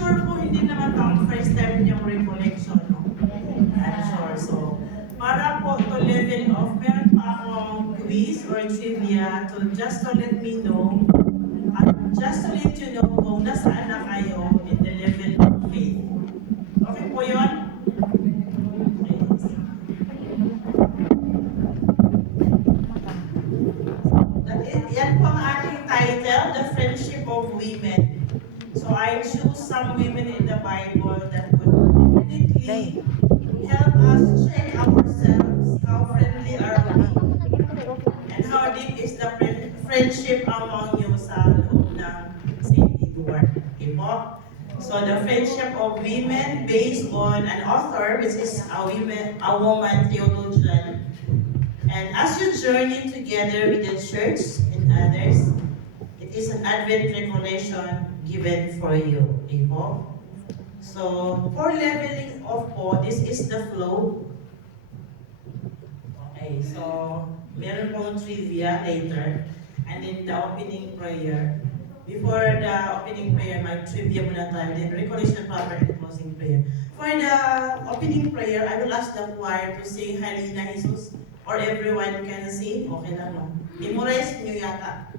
sure po hindi naman ito ang first time niyong recollection, no? I'm sure. So, para po to level of, meron pa akong quiz or trivia just to let me know, at just to let you know kung nasaan na kayo in the level of faith. Okay po yun? Yan po ang ating title, The Friendship of Women. So I choose some women in the Bible that would definitely help us check ourselves, how friendly are we, and how deep is the friendship among you sa loob ng St. Edward. Okay po? So the friendship of women based on an author, which is a woman theologian. And as you journey together with the church and others, it is an Advent recollection given for you. Okay po? So, for leveling off po, this is the flow. Okay, so, meron pong trivia later. And then the opening prayer. Before the opening prayer, may trivia muna tayo. Then recollection proper and closing prayer. For the opening prayer, I will ask the choir to sing Halina Jesus. Or everyone can sing. Okay lang, no? Memorize nyo yata.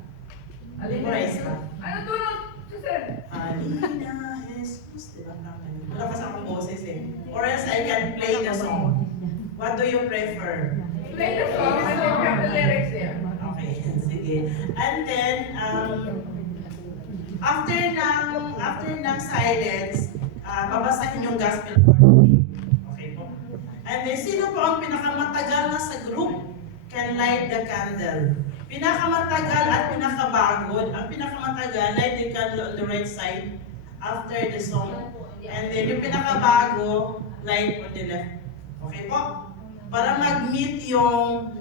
Memorize ka. Ano tulog? Susan? Halina Jesus. Diba? Wala kasi akong boses eh. Or else I can play the song. What do you prefer? Play the song and then have the lyrics there. Okay, sige. And then, after ng silence, babasahin yung gospel for today. Okay po? And then, sino po ang pinakamatagal na sa group can light the candle? Pinakamatagal at pinakabagod. Ang pinakamatagal, light the candle on the right side after the song. And then, yung pinakabago, light on the left. Okay po? Para mag-meet yung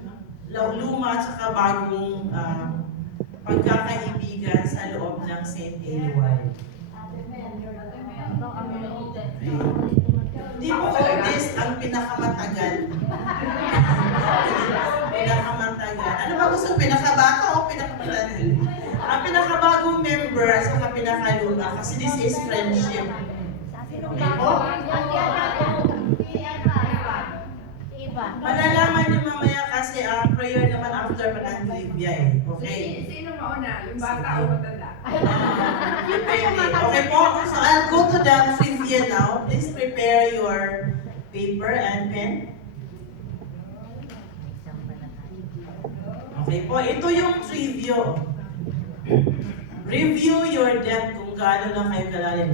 luma at saka bagong pagkakaibigan sa loob ng St. Edward. Hindi po oldest ang pinakamatagal. Pinakamatagal. Ano ba gusto? Pinakabata o pinakamatagal? Ang pinakabagong member at saka pinakaluma kasi this is friendship. Okay po? Malalaman niyo mamaya kasi ang prayer naman after pa ng trivia eh. Okay? Sino mauna? Yung bata o matanda? Okay po. So I'll go to the trivia now. Please prepare your paper and pen. Okay po. Ito yung trivia. Review your debt kung gaano na kayo kalalim.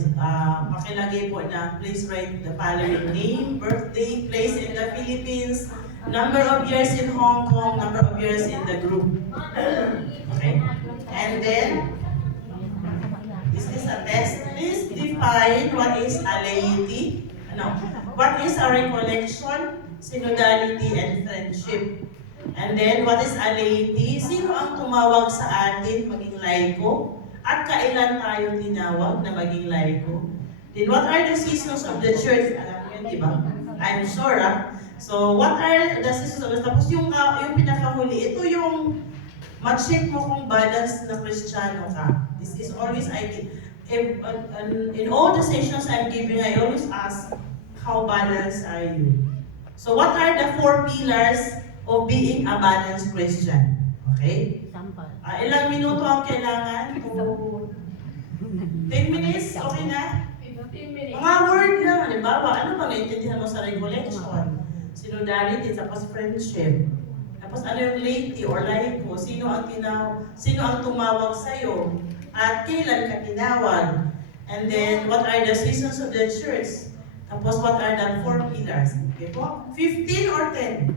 Pakilagay po na please write the following name, birthday, place in the Philippines, number of years in Hong Kong, number of years in the group. Okay? And then, this is a test. Please define what is a laity, what is a recollection, synodality, and friendship. And then, what is a laity? Sino ang tumawag sa atin maging laiko? At kailan tayo tinawag na maging laiko? Then, what are the seasons of the church? Alam niyo yun, di ba? I'm sure, So, what are the seasons of the church? Tapos yung pinakahuli, ito yung ma-check mo kung balance na Kristiyano ka. This is always, in all the sessions I'm giving, I always ask, how balanced are you? So, what are the 4 pillars of being a balanced Christian? Okay? Ilang minuto ang kailangan? 10 minutes? Okay na? 15 minutes. Mga word lang. Halimbawa, ano ba naintindihan mo sa recollection? Synodality, tapos friendship. Tapos ano yung laity or laiko? Sino ang tumawag sa'yo? At kailan ka tinawag? And then, what are the seasons of the church? Tapos, what are the 4 pillars? Okay po? 15 or 10?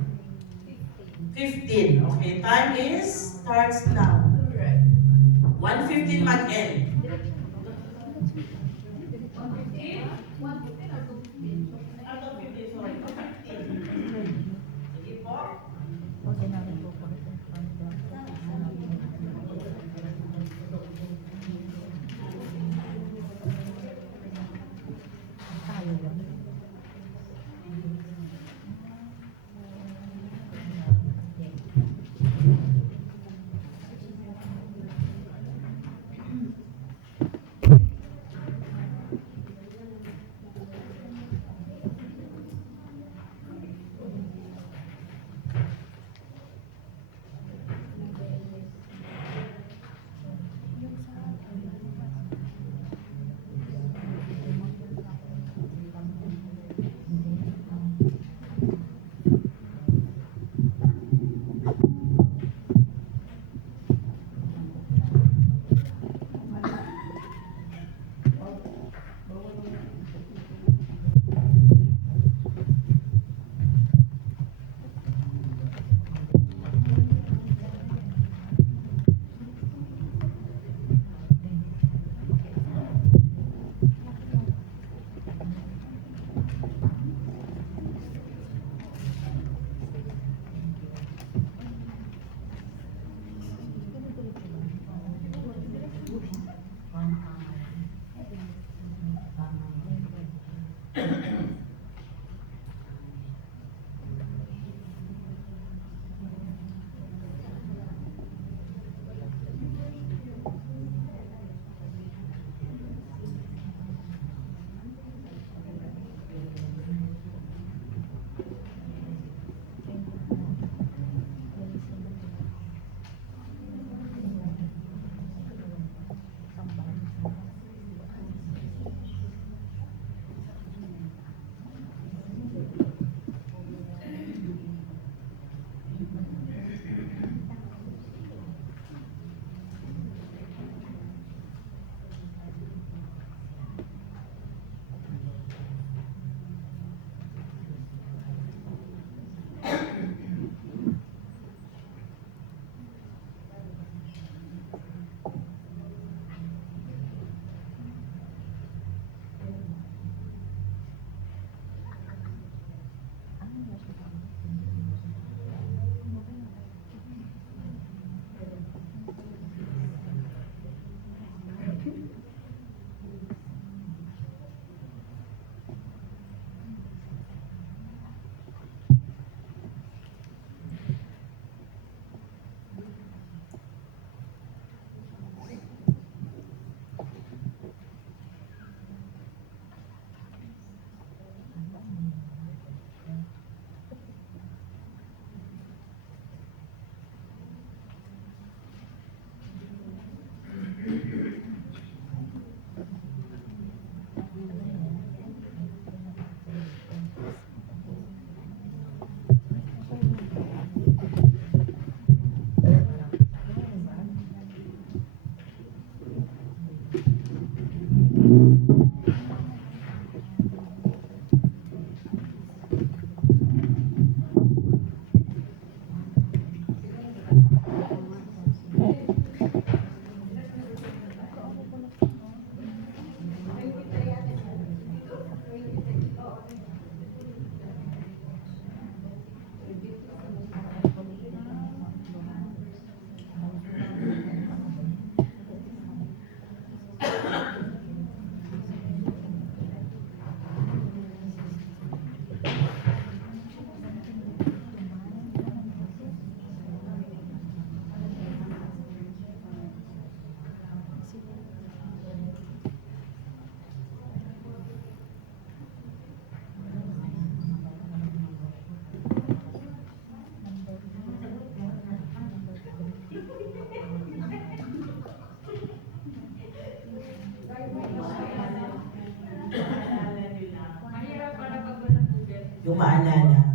15. Okay, time starts now. 1:15 mag-end. 1:15? 1:15 or 2:15? Out of 15, sorry. 15. Sige po. Yung maalala.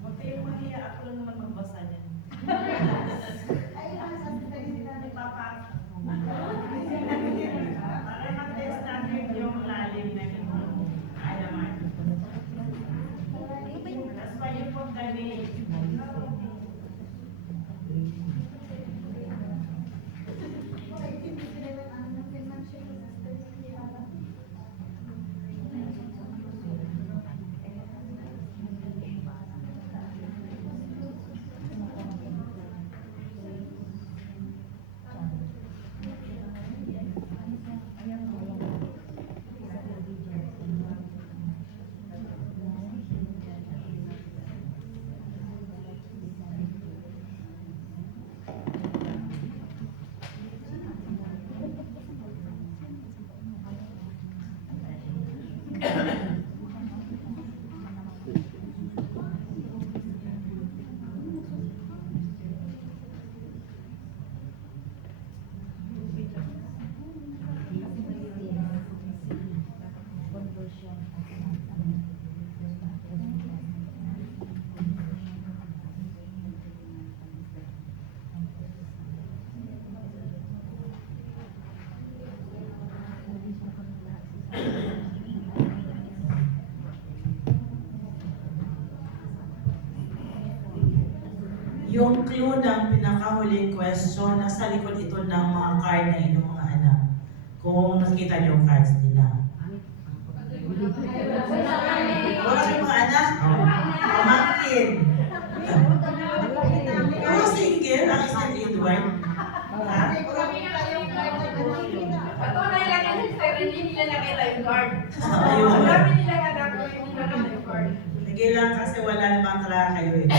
Huwag kayong mahiya, ako lang naman magbasa niyan. Para mag-test natin yung lalim na inyong alaman. That's why you put the name. Yung clue ng pinakahuling question, nasa likod ito ng mga card na inyong mga anak. Kung nakikita niyo yung cards nila. Wala kayong mga anak? Pamangkin. Puro single ang St. Edward. Ha? Patunay lang yan, sister, hindi nila nakita yung card. Ayun. Ang dami nila anak ko, hindi nakita yung card. Sige lang kasi wala namang traka kayo eh.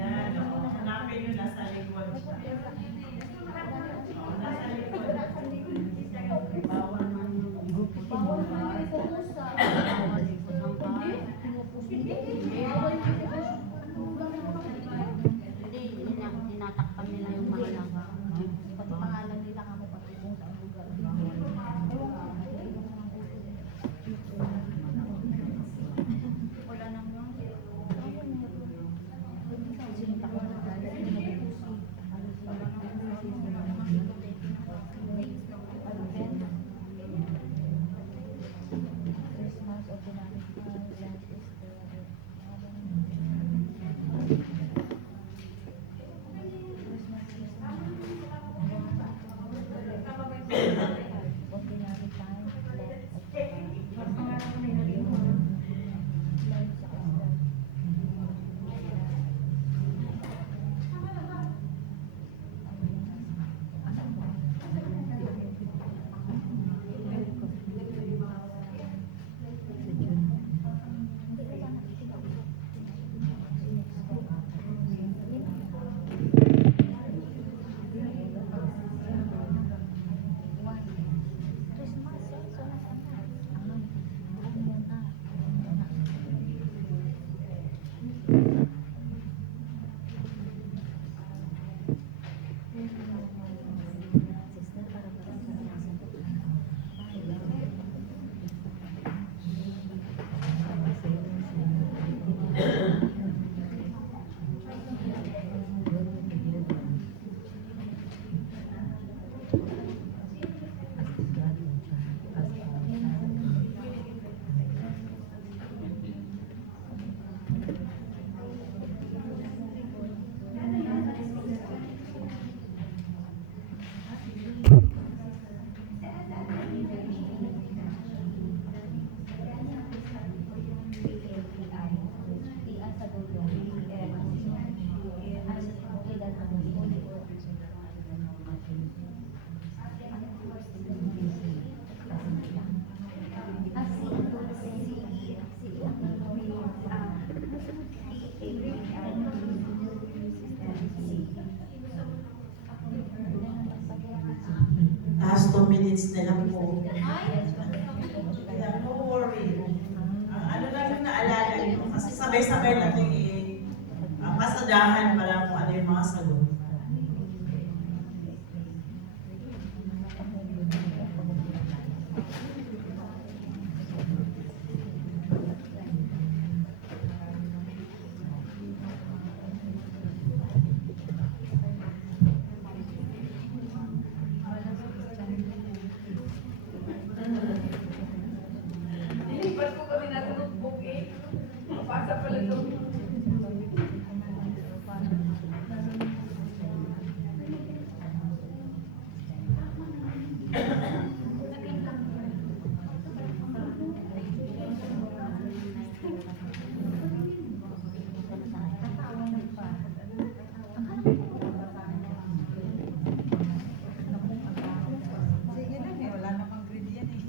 Yan, oo. Hanapin nyo nasa likod siya. Oo, nasa likod. Bawal man yung tinatakpan nila yung mga lang. Pati pangalan nila kamo pati kung saan lugar. Wala nang yung minutes na lang po. Ay, Kaya no worry. Ano lang yung naalala nyo? Kasi sabay-sabay natin pasadahan para kung ano yung mga sagot. Nilipat ko kami na notebook eh. Mapasa pala ito. Sige lang eh, wala namang grade yan eh.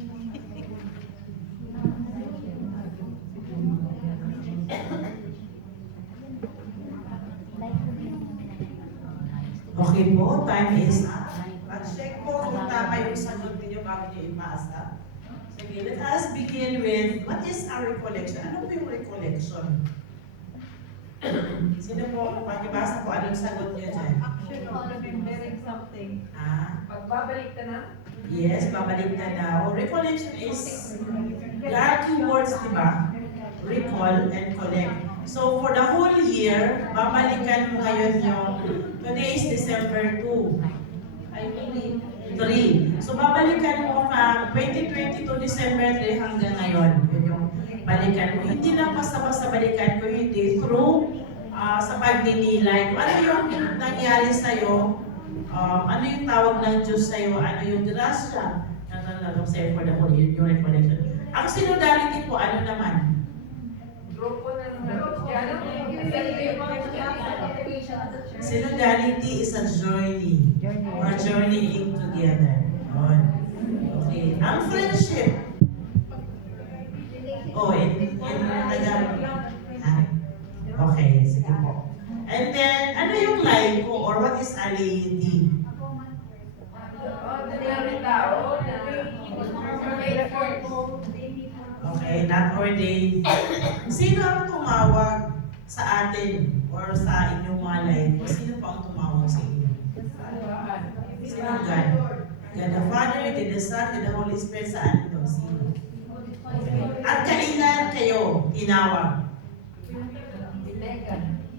Okay po, time is up. Check po kung tama yung sagot ninyo bago nyo ipasa. Sige, let us begin with, what is our recollection? Ano po yung recollection? Sino po, pakibasa po anong sagot nyo dyan? Action of remembering something. Pagbabalik ka na. Yes, babalik na daw. Recollection is, there are two words, di ba? Recall and collect. So for the whole year, babalikan mo ngayon yung, today is December 2. I mean, 3. So babalikan mo from 2022 December 3 hanggang ngayon. Yun yung balikan mo. Hindi lang basta-basta balikan ko, hindi through sa pagdinilay. Kung ano yung nangyari sa'yo, ano yung tawag ng Diyos sa'yo, ano yung grasya na nanalong sa'yo for the whole year, yung recollection. Ang sinodality po, ano naman? Grupo na Synodality is a journey. Or journeying together. Yun. Okay. Ang friendship. Oh, in okay, sige po. And then, ano yung life ko or what is ality? Okay, not ordained. Sino ang tumawag sa atin or sa inyong mga life? O sino pa ang tumawag sa inyo? Sino ang God? God the Father, God the Son, God the Holy Spirit, saan ito? Sino? At kailan kayo tinawag?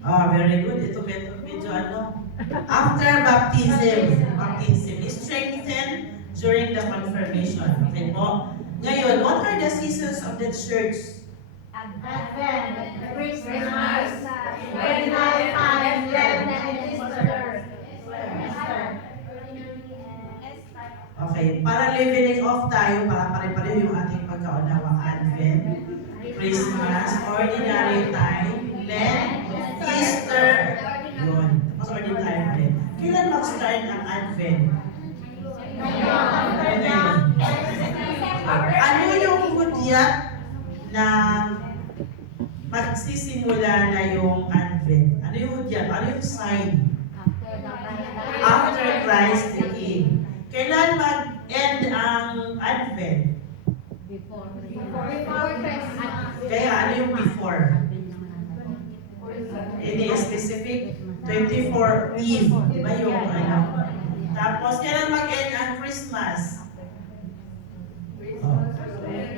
Very good. Ito medyo ano? After baptism. Baptism is strengthened during the confirmation. Okay po? Ngayon, what are the seasons of the church? Advent, Christmas, Advent, and Easter. Okay, para leveling off tayo, para pare-pareho yung ating pagkaunawa. Advent, Christmas, Ordinary Time, Lent, Easter. Yun. Mas ordinary pa rin. Kailan mag-start ang Advent? Ngayon. Ano yung hudyat na magsisimula na yung Advent? Ano yung hudyat? Ano yung sign? After Christ the King. Kailan mag-end ang Advent? Before Kaya ano yung before? Any specific? 24 Eve. Di ba yung ano? Tapos, kailan mag-end ang Christmas?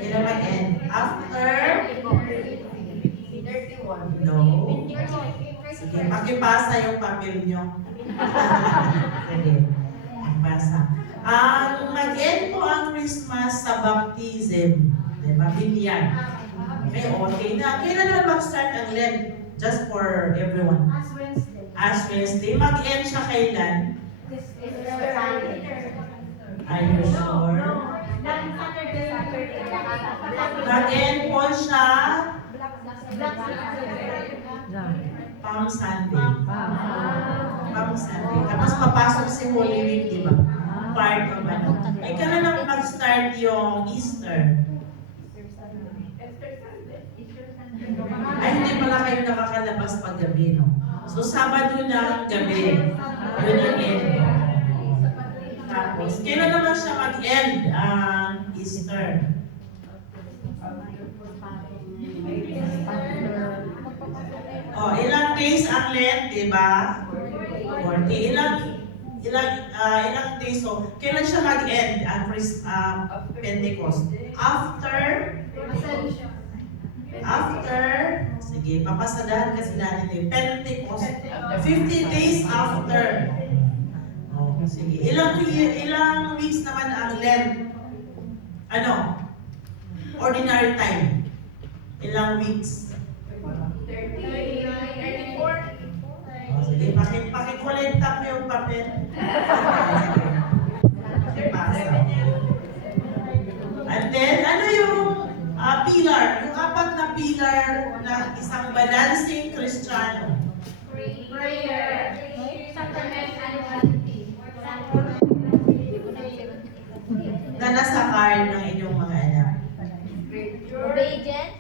Kailan mag-end? After? No. Sige, pakipasa yung papel nyo. Sige, pakipasa. Ang mag-end po ang Christmas sa baptism. Diba? Binyan. Okay na. Kailan naman mag-start ang Lent? Just for everyone. As Wednesday. Mag-end siya kailan? Are you sure? Mag-end po siya Palm Sunday. Palm Sunday. Tapos papasok si Holy Week, di ba? Part of ano. Ay, kailan na mag-start yung Easter? Ay, hindi pala kayo nakakalabas pag gabi, no? So, Sabado ng gabi. Yun ang end. Tapos, kailan naman siya mag-end ang Easter? Oh, ilang days ang Lent, di ba? 40. Ilang days, so, kailan siya mag-end ang Pentecost? After, sige, papasadahan kasi natin yung Pentecost. 50 days after. Oh, sige. Ilang weeks naman ang Lent? Ano? Ordinary time. Ilang weeks? 34. Oh, sige, pakikolekta mo yung papel. Pasa. And then, ano yung pillar? Yung apat na pillar ng isang balancing Kristiyano. Prayer. Na nasa card ng inyong mga anak. Obedience.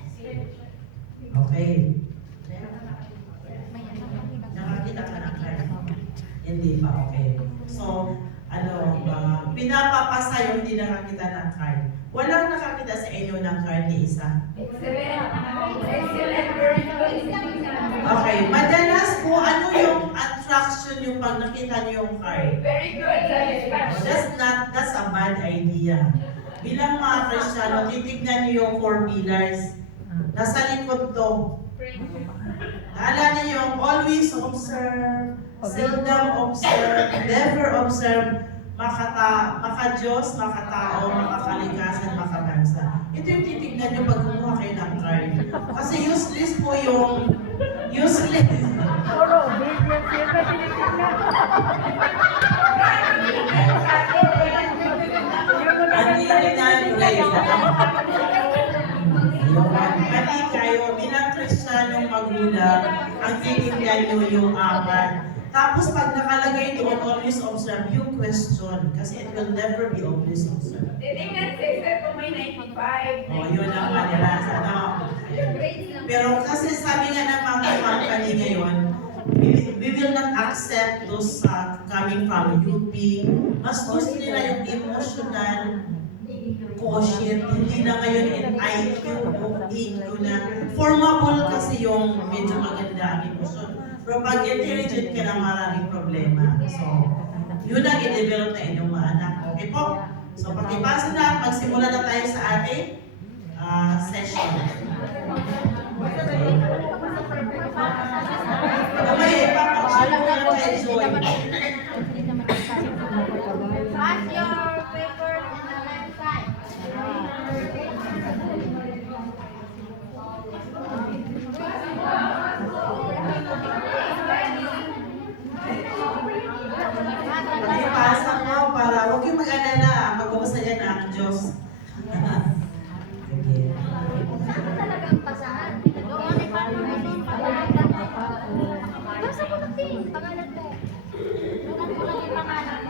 Okay. Nakakita ka ng card? Hindi pa, okay. So, pinapapasa yung hindi nakakita ng card. Walang nakakita sa inyo ng card ni isa. Excellent. Okay, madalas po, ano yung attraction yung pag nakita niyo yung card? Very good. That's a bad idea. Bilang mga Kristiyano, titignan niyo yung 4 pillars. Nasa likod to. Naalala niyo, always observe, seldom observe, never observe, maka-Diyos, maka-tao, makakalikasan, makabansa. Ito yung titignan niyo pag kumuha kayo ng card. Kasi useless po yung useless. Puro obedience yun na tinitignan. Mali kayo, bilang Kristiyanong magulang, ang titignan nyo yung apat. Tapos pag nakalagay doon, always observe yung question. Kasi it will never be always observed. Titingnan sister kung may 95. O, yun ang madalas. Ano? Pero kasi sabi nga ng mga company ngayon, we will not accept those coming from UP. Mas gusto nila yung emotional quotient, hindi na ngayon in IQ o EQ na. Formable kasi yung medyo maganda ang emosyon. Pero pag intelligent ka na, maraming problema. So, yun ang i-develop na inyong mga anak. Okay po? So, pakipasa na, magsimula na tayo sa ating session. Mamaya, ipapaksin ko lang kay Joy. Pass your paper on the left side. Pakipasa mo para huwag yung mag-alala. Mag-umusta yan ang Diyos. Sige. Saan talagang pasahan? Doon ay parang may pangalan. Basta ko lang din, pangalan mo. Doon ko lang yung pangalan.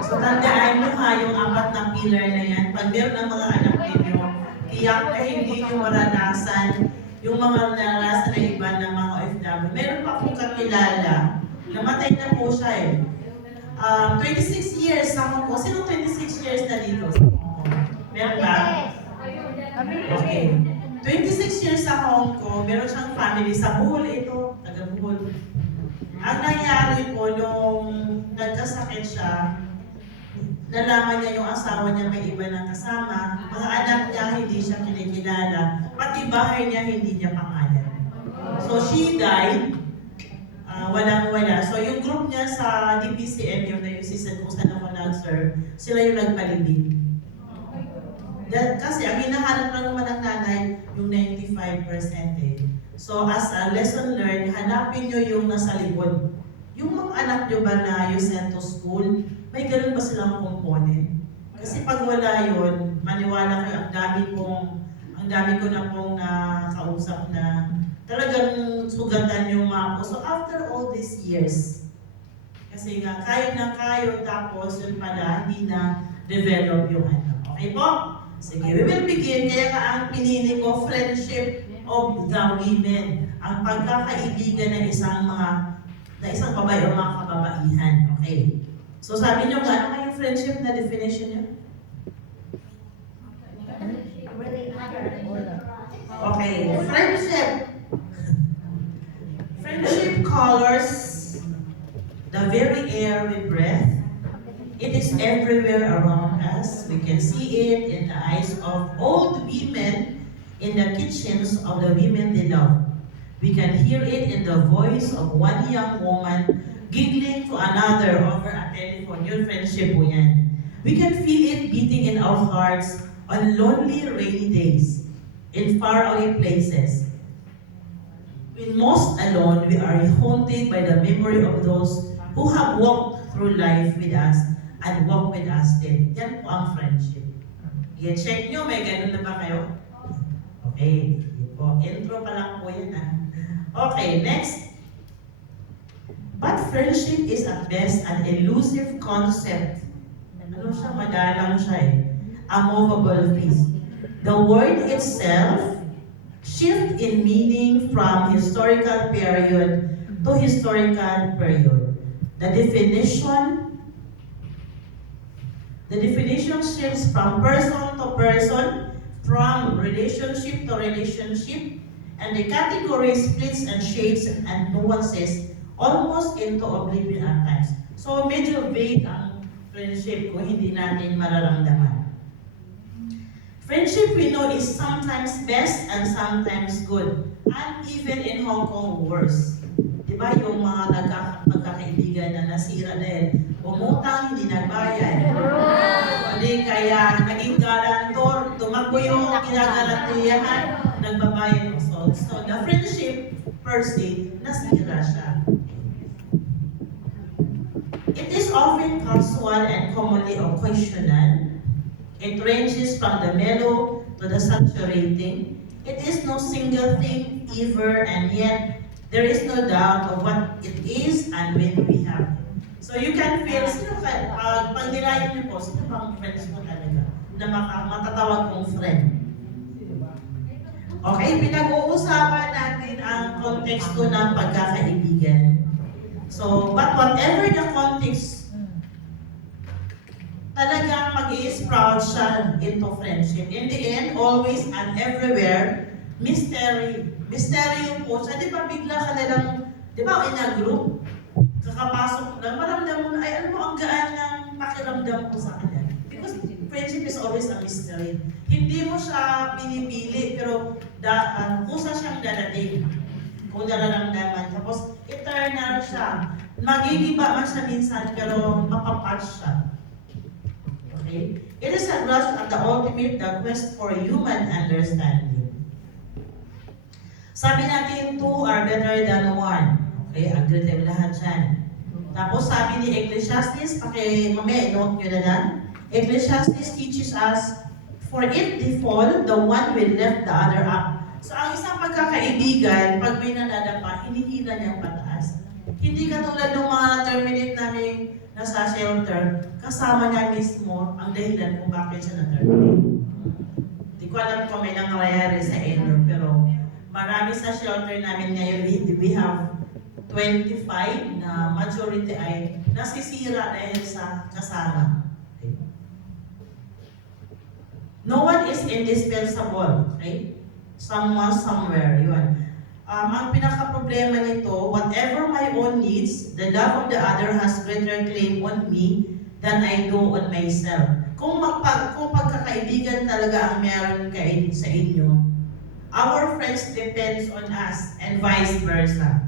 So, tandaan nyo ha, yung apat na pillar na yan. Pag meron ng mga anak ninyo, tiyak na hindi nyo maranasan yung mga naranasan na iba ng mga OFW. Meron pa akong kakilala, namatay na po siya eh. 26 years sa Hong Kong. Sino 26 years na dito sa Hong Kong? Meron ba? Okay. 26 years sa Hong Kong, meron siyang family sa Bohol ito, taga Bohol. Ang nangyari po, nung nagkasakit siya, nalaman niya yung asawa niya may iba ng kasama, mga anak niya hindi siya kinikilala, pati bahay niya hindi niya pangalan. So she died, walang-wala. So yung group niya sa DPCM, yung diocese kung saan ako nag-serve, sila yung nagpalibing. Kasi ang hinahanap lang naman ng nanay, yung 95% eh. So as a lesson learned, hanapin nyo yung nasa likod. Yung mga anak nyo ba na you sent to school, may ganun ba silang component? Kasi pag wala yun, maniwala kayo, ang dami ko na pong nakausap na talagang sugatan yung mga po. So after all these years, kasi nga kayo tapos yun pala, hindi na develop yung ano. Okay po? Sige, we will begin. Kaya nga ang pinili ko, friendship of the women. Ang pagkakaibigan ng isang babae o mga kababaihan. Okay. So sabi niyo nga, ano nga yung friendship na definition niyo? Okay, friendship. Friendship colors the very air we breathe. It is everywhere around us. We can see it in the eyes of old women in the kitchens of the women they love. We can hear it in the voice of one young woman giggling to another over a telephone. Yung friendship po yan. We can feel it beating in our hearts on lonely, rainy days, in faraway places. When most alone, we are haunted by the memory of those who have walked through life with us and walk with us din. Yan po ang friendship. I-check nyo, may ganun na ba kayo? Okay, po. Intro pa lang po yan. Okay, next. But friendship is at best an elusive concept. Ano siya? Madalang siya eh. A movable feast. The word itself shift in meaning from historical period to historical period. The definition shifts from person to person, from relationship to relationship, and the category splits and shades and nuances almost into oblivion at times. So medyo vague ang friendship kung hindi natin mararamdaman. Friendship we know is sometimes best and sometimes good, and even in Hong Kong worse. Diba yung mga magkakaibigan na nasira dahil umutang, hindi nagbayad. Hindi kaya naging garantor, tumakbo yung ginagarantiyahan, nagbabayad also. So the friendship per se, nasira siya. It is often casual and commonly occasional. It ranges from the mellow to the saturating. It is no single thing ever, and yet there is no doubt of what it is and when we have it. So you can feel, pag nilayan niyo po, sino bang friends mo talaga na matatawag kong friend? Okay, pinag-uusapan natin ang konteksto ng pagkakaibigan. So, but whatever the context, talagang mag-i-sprout siya into friendship. In the end, always and everywhere, mystery. Mystery po siya. Di ba bigla ka na lang, di ba in a group, kakapasok lang, maramdam mo na, ay ano mo, ang gaan ng pakiramdam ko sa kanya. Because friendship is always a mystery. Hindi mo siya pinipili, pero kusa siyang darating. Kung nararamdaman. Tapos, eternal siya. Magigiba man siya minsan, pero mapapatch siya. Okay? It is a grasp of the ultimate, the quest for human understanding. Sabi natin, two are better than one. Okay, agree tayo lahat dyan. Tapos sabi ni Ecclesiastes, mamaya note nyo na lang. Ecclesiastes teaches us, for if they fall, the one will lift the other up. So ang isang pagkakaibigan, pag may nanadapa, hinihila niyang pataas. Hindi katulad ng mga terminate namin nasa shelter, kasama niya mismo ang dahilan kung bakit siya na-terminate. Hindi ko alam kung may nangyayari sa inyo, pero marami sa shelter namin ngayon, we have 25 na majority ay nasisira dahil sa kasama. Okay? No one is indispensable. Okay? Someone, somewhere. Yun. Ang pinaka-problema nito, whatever my own needs, the love of the other has greater claim on me than I do on myself. Kung pagkakaibigan talaga ang meron kayo sa inyo, our friends depends on us and vice versa.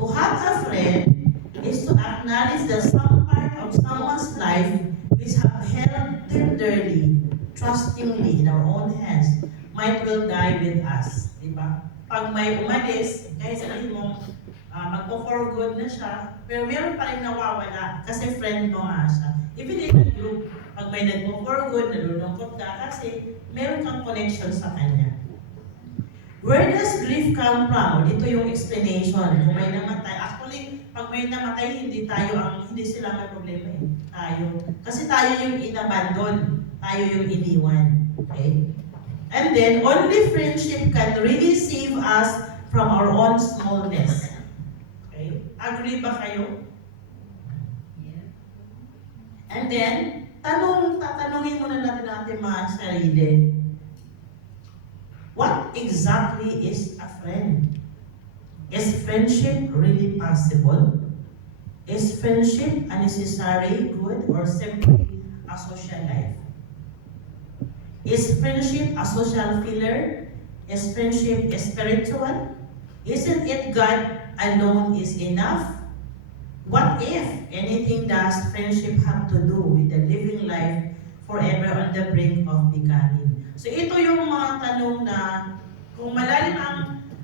To have a friend is to acknowledge that some part of someone's life which have held tenderly, trustingly in our own hands, might will die with us. Diba? Pag may umalis, kahit sabihin mo, magpo-for good na siya, pero meron pa rin nawawala kasi friend mo nga siya. Even in a group, pag may nagpo-for good, nalulungkot ka kasi meron kang connection sa kanya. Where does grief come from? Dito yung explanation. Kung may namatay, actually, pag may namatay, hindi sila may problema eh. Tayo. Kasi tayo yung inabandon. Tayo yung iniwan. Okay? And then, only friendship can really save us from our own smallness. Okay? Agree ba kayo? And then, tatanungin muna natin ating mga sarili. What exactly is a friend? Is friendship really possible? Is friendship a necessary good or simply a social life? Is friendship a social filler? Is friendship spiritual? Isn't it God alone is enough? What if anything does friendship have to do with the living life forever on the brink of becoming? So ito yung mga tanong na kung malalim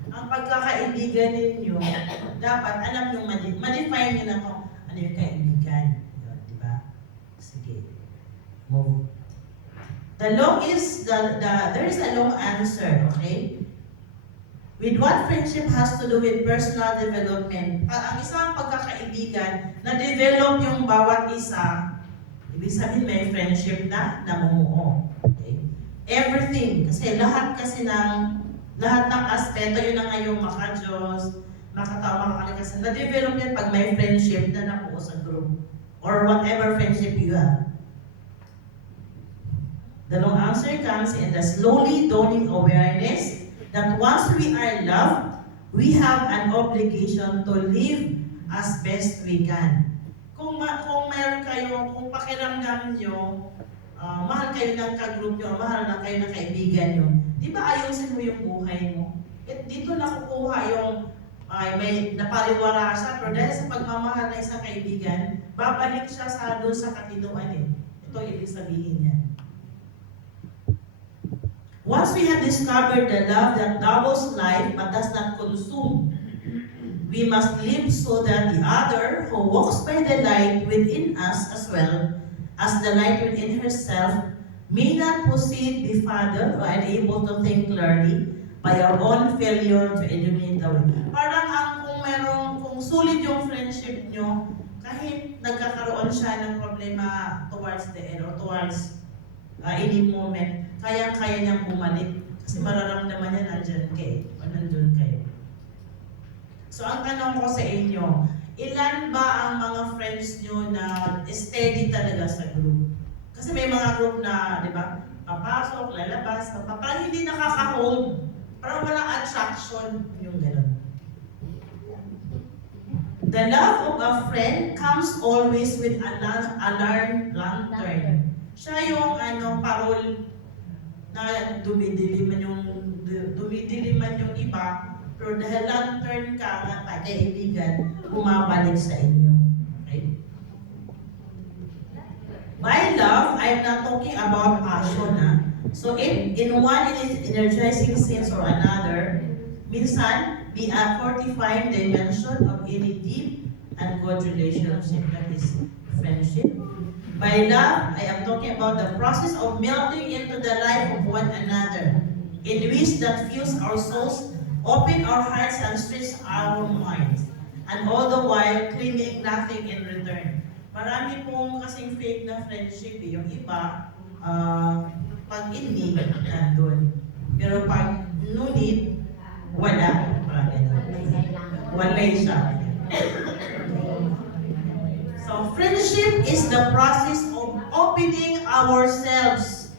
ang pagkakaibigan ninyo, dapat alam nyo, ma-define nyo na kung ano yung kaibigan. Yun, di ba? Sige. Move. There is a long answer, okay? With what friendship has to do with personal development. Ang isang pagkakaibigan, na-develop yung bawat isa, ibig sabihin may friendship na namumuo. Okay? Everything, kasi lahat ng aspeto, yun na ngayong maka-Diyos, makatawa, makakalikasan, na-develop yan pag may friendship na nabuo sa group. Or whatever friendship you have. The long answer comes in the slowly dawning awareness that once we are loved, we have an obligation to live as best we can. Kung meron kayo, kung pakiramdam nyo, mahal kayo ng ka-group nyo, mahal na kayo ng kaibigan nyo, di ba ayusin mo yung buhay mo? At dito nakukuha yung may napaliwara siya, pero dahil sa pagmamahal ng isang kaibigan, babalik siya doon sa katinuan eh. Ito ibig sabihin niya. Once we have discovered the love that doubles life but does not consume, we must live so that the other who walks by the light within us as well as the light within herself may not proceed befuddled or unable to think clearly by our own failure to illuminate the way. Parang kung sulit yung friendship nyo, kahit nagkakaroon siya ng problema towards the end or towards any moment, kaya niyang bumalik. Kasi mararamdaman niya nandyan kayo o nandun kayo. So ang tanong ko sa inyo, ilan ba ang mga friends nyo na steady talaga sa group? Kasi may mga group na, di ba, papasok, lalabas, parang hindi nakaka-hold. Parang walang attraction, yung gano'n. The love of a friend comes always with an alarm lantern. Siya yung parol na dumidiliman yung iba, pero dahil lantern ka nga kaibigan, bumabalik sa inyo. Okay? By love, I'm not talking about passion. So in one energizing sense or another, minsan, be a fortifying dimension of any deep and good relationship, that is friendship. By love, I am talking about the process of melting into the life of one another, in which that fills our souls, open our hearts, and stretch our minds, and all the while claiming nothing in return. Marami pong kasing fake na friendship eh. Yung iba, pag in need, nandun. Pero pag no need, wala. Walay siya. So, friendship is the process of opening ourselves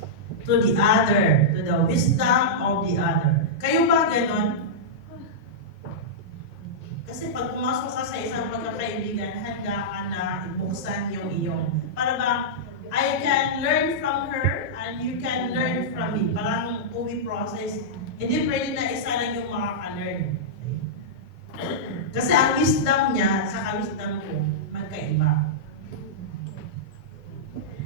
to the other, to the wisdom of the other. Kayo ba ganon? Kasi pag pumasok ka sa isang pagkakaibigan, handa ka na ibuksan yung iyong. Para ba, I can learn from her and you can learn from me. Parang two-way process. Hindi pwede na isa lang yung makaka-learn. Kasi ang wisdom niya, sa wisdom ko, magkaiba.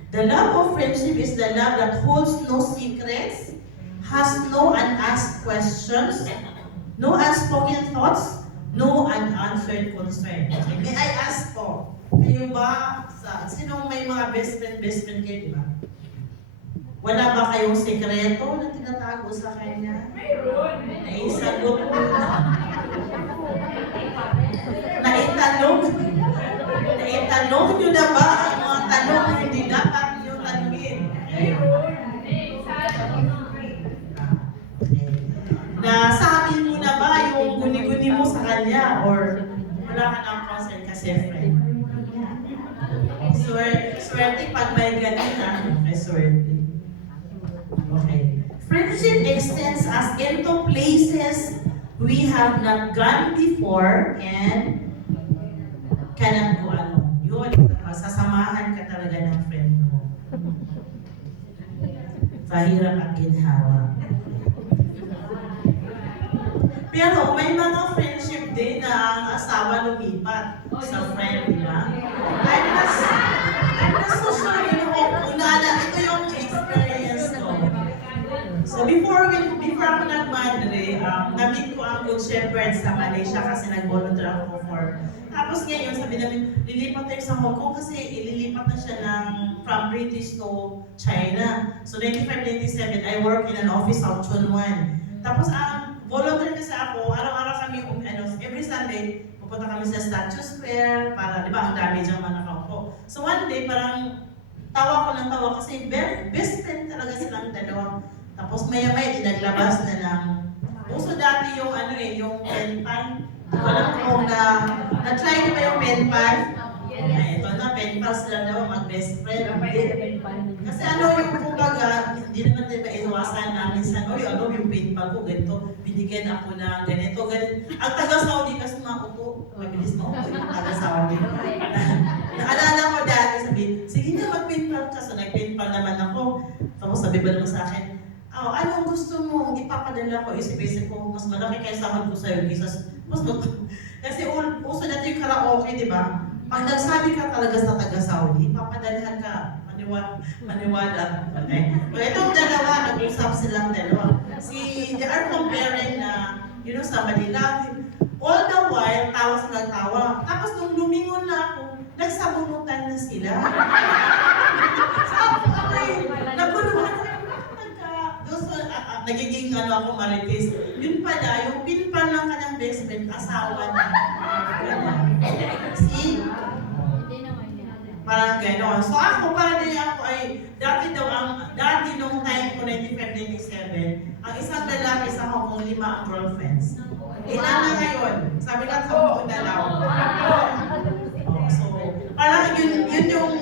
The love of friendship is the love that holds no secrets, has no unasked questions, no unspoken thoughts, no unanswered concern. Okay, may I ask po, kayo ba, sino may mga best friend kayo, di ba? Wala ba kayong sekreto na tinatago sa kanya? Mayroon. Naisagot mo na. Naitanong nyo na ba ang mga tanong na hindi dapat nyo tanungin? Nasabi mo na ba yung guni-guni mo sa kanya or wala ka ng counsel kasi friend. Swerte pag may ganun na. Okay, swerte. Okay. Friendship extends us into places we have not gone before and cannot go alone. Yun, sasamahan ka talaga ng friend mo. Pahirap at ginhawa. Pero may mga friendship din na ang asawa lumipat sa friend, di ba? I'm not so sure, ito yung experience ko. So before ako nag-madre, na-meet ko ang Good Shepherd sa Malaysia kasi nag-volunteer ako for. Tapos ngayon, sabi namin, lilipat tayo sa Hong Kong kasi ililipat na siya from British to China. So 95-97, I work in an office out Chunwan. Tapos volunteer kasi ako, araw-araw kami, every Sunday, pupunta kami sa Statue Square para, di ba, ang dami dyan mga nakaupo. So one day, parang tawa ko ng tawa kasi best friend talaga silang dalawa. Tapos maya-maya, naglabas na ng, uso dati yung yung pen pan. Walang kung na-try niyo ba yung pen pan? Ito na, pen pan sila daw, mag-best friend. Kasi yung kumbaga, hindi naman diba iwasan namin sa, yung pen pan ko, ganito, binigyan ako ng ganito, ganito. Ang taga-Saudi kasi maupo, mabilis maupo yung taga-Saudi. Naalala ko dati, sabi, sige na, mag-pen pan ka. So nag-pen pan naman ako. Tapos sabi ba naman sa akin, anong gusto mo? Ipapadala ko, isip-isip ko, mas malaki kaya sahod ko sa'yo, kasi uso natin yung karaoke, di ba? Pag nagsabi ka talaga sa taga-Saudi, papadalhan ka, maniwala. Okay? So itong dalawa, nag-usap silang dalawa. They are comparing na, sa Manila, all the while, tawa silang tawa. Tapos nung lumingon na ako, nagsabunutan na sila. Naguluhan ko. Nagiging ako marites. Yun pala, yung pinpan ng kanyang best friend, asawa niya. See? Parang gano'n. So ako, dati nung time ko, 95-97, ang isang lalaki sa Hong Kong, 5 ang girlfriends. Ilan na ngayon? Sabi nga, 10 na lang. So, parang yun yung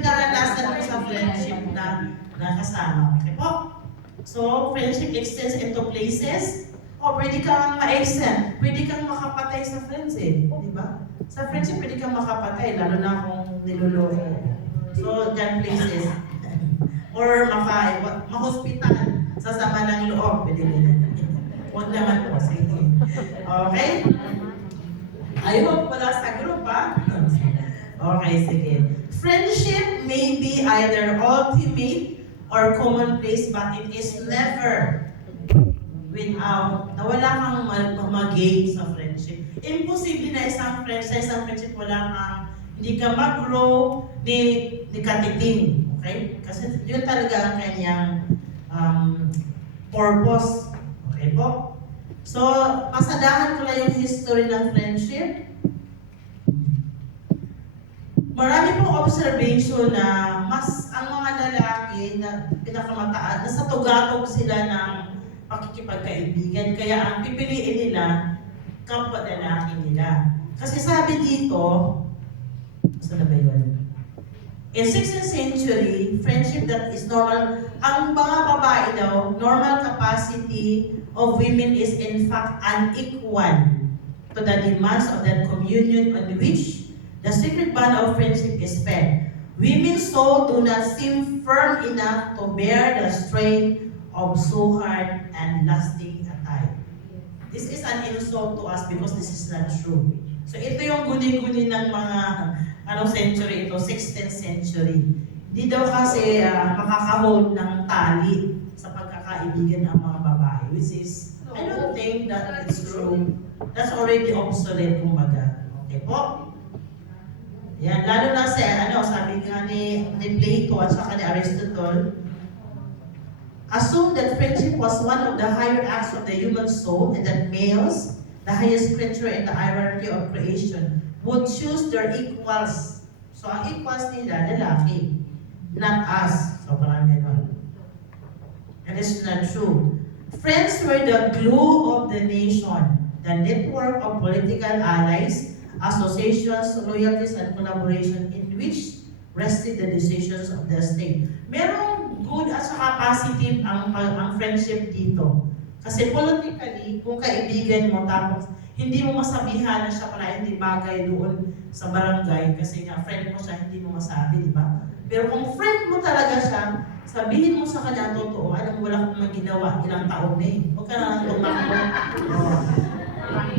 naranasan ko sa friendship na kasama. Okay po? So, friendship extends into places. Pwede kang ma-extend. Pwede kang makapatay sa friends di ba? Sa friendship, pwede kang makapatay, lalo na kung niloloko. So, dyan places. Or ma-hospital sa sama ng loob. Pwede din. Huwag naman po. Sige. Okay? I hope wala sa group, ha? Okay, sige. Friendship may be either ultimate or commonplace, but it is never wala kang mag-gain sa friendship. Imposible na sa isang friendship hindi ka mag-grow ni katiting. Okay? Kasi yun talaga ang kanyang purpose. Okay po? So, pasadahan ko lang yung history ng friendship. Marami pong observation na ang mga lalaki na pinakamataas, nasa tugatog sila ng pakikipagkaibigan. Kaya ang pipiliin nila, kapwa lalaki nila. Kasi sabi dito, saan na ba yun? In 16th century, friendship that is normal, ang mga babae daw, normal capacity of women is in fact unequal to the demands of that communion on which the secret bond of friendship is fed. Women's soul do not seem firm enough to bear the strain of so hard and lasting a tie. This is an insult to us because this is not true. So ito yung guni-guni ng mga century ito, 16th century. Hindi daw kasi makakahold ng tali sa pagkakaibigan ng mga babae, which is, I don't think that it's true. That's already obsolete, kumbaga. Okay po? Yan, lalo na sabi nga ni Plato at saka ni Aristotle, assume that friendship was one of the higher acts of the human soul and that males, the highest creature in the hierarchy of creation, would choose their equals. So, ang equals nila, lalaki, not us. So, parang gano'n. And it's not true. Friends were the glue of the nation, the network of political allies, associations, loyalties, and collaboration in which rested the decisions of the state. Merong good at saka positive ang friendship dito. Kasi politically, kung kaibigan mo tapos hindi mo masabihan na siya pala hindi bagay doon sa barangay kasi nga friend mo siya, hindi mo masabi, di ba? Pero kung friend mo talaga siya, sabihin mo sa kanya ang totoo, alam mo wala kang maginawa, ilang taon na eh. Huwag ka na lang tumakbo. Oh.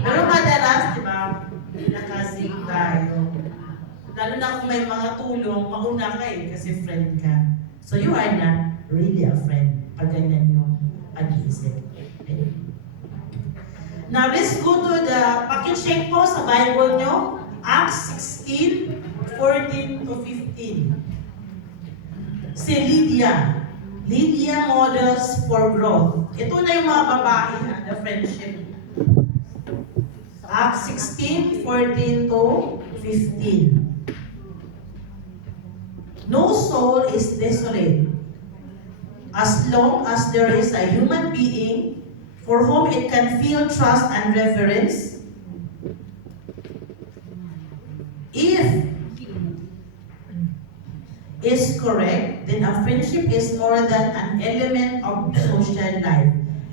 Pero madalas, di ba, nakasig tayo. Lalo na kung may mga tulong, mauna ka eh, kasi friend ka. So you are not really a friend pag ganyan yung pag-iisip. Okay? Now let's go to the, pakicheck po sa Bible nyo, Acts 16:14 to 15. Si Lydia. Lydia models for growth. Ito na yung mga babae na the friendship. Acts 16:14 to 15. No soul is desolate as long as there is a human being for whom it can feel trust and reverence. If is correct, then a friendship is more than an element of social life.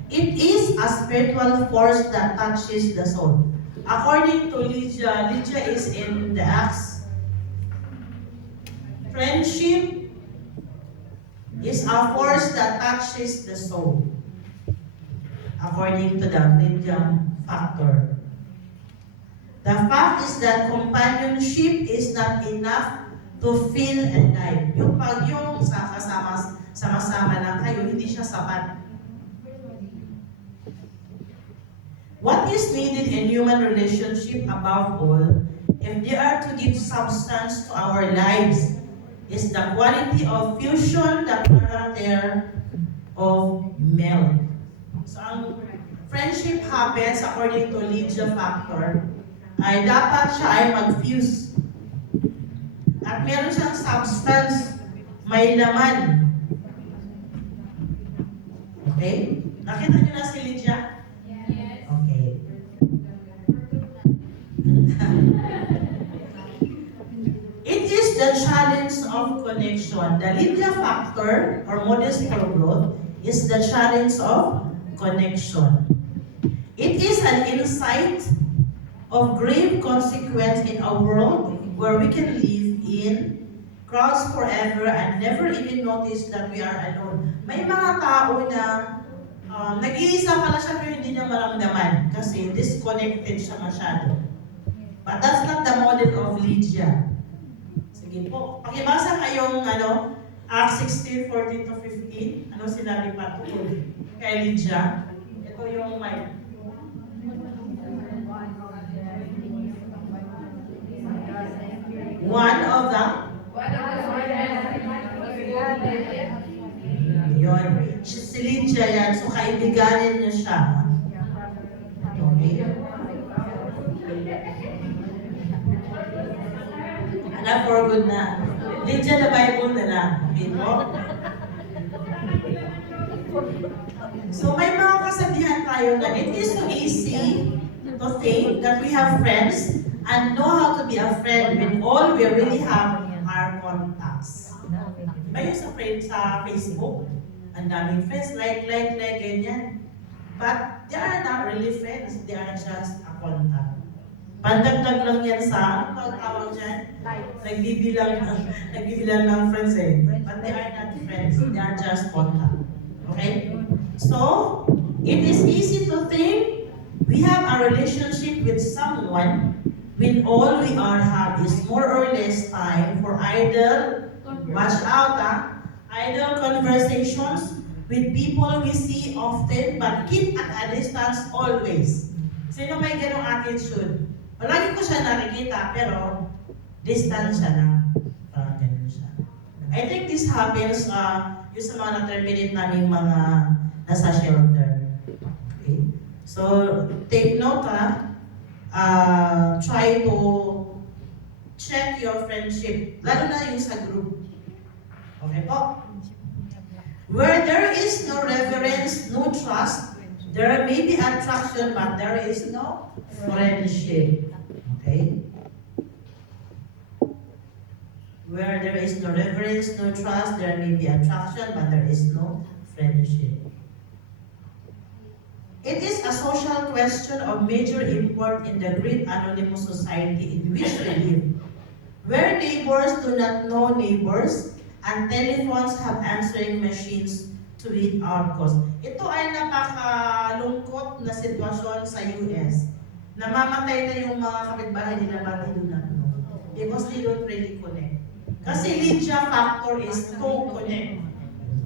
It is a spiritual force that touches the soul. According to Lydia, Lydia is in the Acts. Friendship is a force that touches the soul. According to the Lydia factor. The fact is that companionship is not enough to feel alive. Yung pag yung sama-sama lang kayo, hindi siya sapat. What is needed in human relationship above all, if they are to give substance to our lives, is the quality of fusion, the character of melt. So ang friendship happens according to Lydia factor, ay dapat siya ay mag-fuse. At meron siyang substance, may laman. Okay? Nakita niyo na si Lydia? Yes. Okay. It is the challenge of connection. The Lydia factor, or modest for growth, is the challenge of connection. It is an insight of grave consequence in a world where we can live in crowds forever and never even notice that we are alone. May mga tao na nag-iisa pala siya pero hindi niya maramdaman kasi disconnected siya masyado. But that's not the model of Lydia. Sige po, pakibasa kayong Acts 16:14 to 15. Ano sinabi pa tungkol kay Lydia? Ito yung mic. One of the yun. Si Lydia yan. So, kaibiganin niya siya. Okay. Anak, for good na. Lydia na Bible na lang. Okay po? So, may mga kasabihan tayo na it is so easy to think that we have friends and know how to be a friend when all we really have are contacts. Diba yung sa friend sa Facebook? Ang daming friends, like, ganyan. But they are not really friends. They are just a contact. Pandagdag lang yan sa, ano tawag dyan? Nagbibilang ng friends eh. But they are not friends. They are just contact. Okay? So, it is easy to think we have a relationship with someone when all we have is more or less time for idle, watch out, idle conversations with people we see often but keep at a distance always. Sino may ganong attitude? Palagi ko siya nakikita pero distansya lang. Parang ganun siya. I think this happens yung sa mga na-terminate naming mga nasa shelter. Okay? So, take note try to check your friendship, lalo na yung sa group. Okay po? Where there is no reverence, no trust, there may be attraction, but there is no friendship. Okay? Where there is no reverence, no trust, there may be attraction, but there is no friendship. It is a social question of major import in the great anonymous society in which we live, where neighbors do not know neighbors, and telephones have answering machines to read our calls. Ito ay napakalungkot na sitwasyon sa US. Namamatay na yung mga kapitbahay nila but they do not know. Because they don't really connect. Kasi Lydia factor is to connect.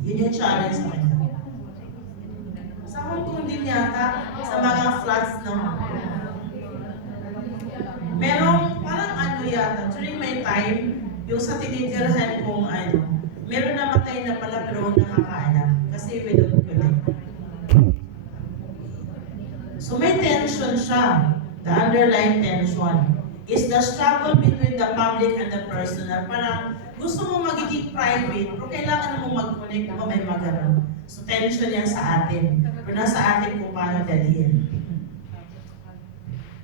Yun yung challenge sa kanya. Sa Hong Kong din yata, sa mga flats naman. Merong parang ano yata, during my time, yung sa tinitirahan kong meron namatay na pala pero nakakaalam. Kasi we don't connect. So may tension siya. The underlying tension is the struggle between the public and the personal. Parang gusto mo magiging private, pero kailangan mo mag-connect mo may magano. So tension yan sa atin. Pero nasa atin kung paano dalhin.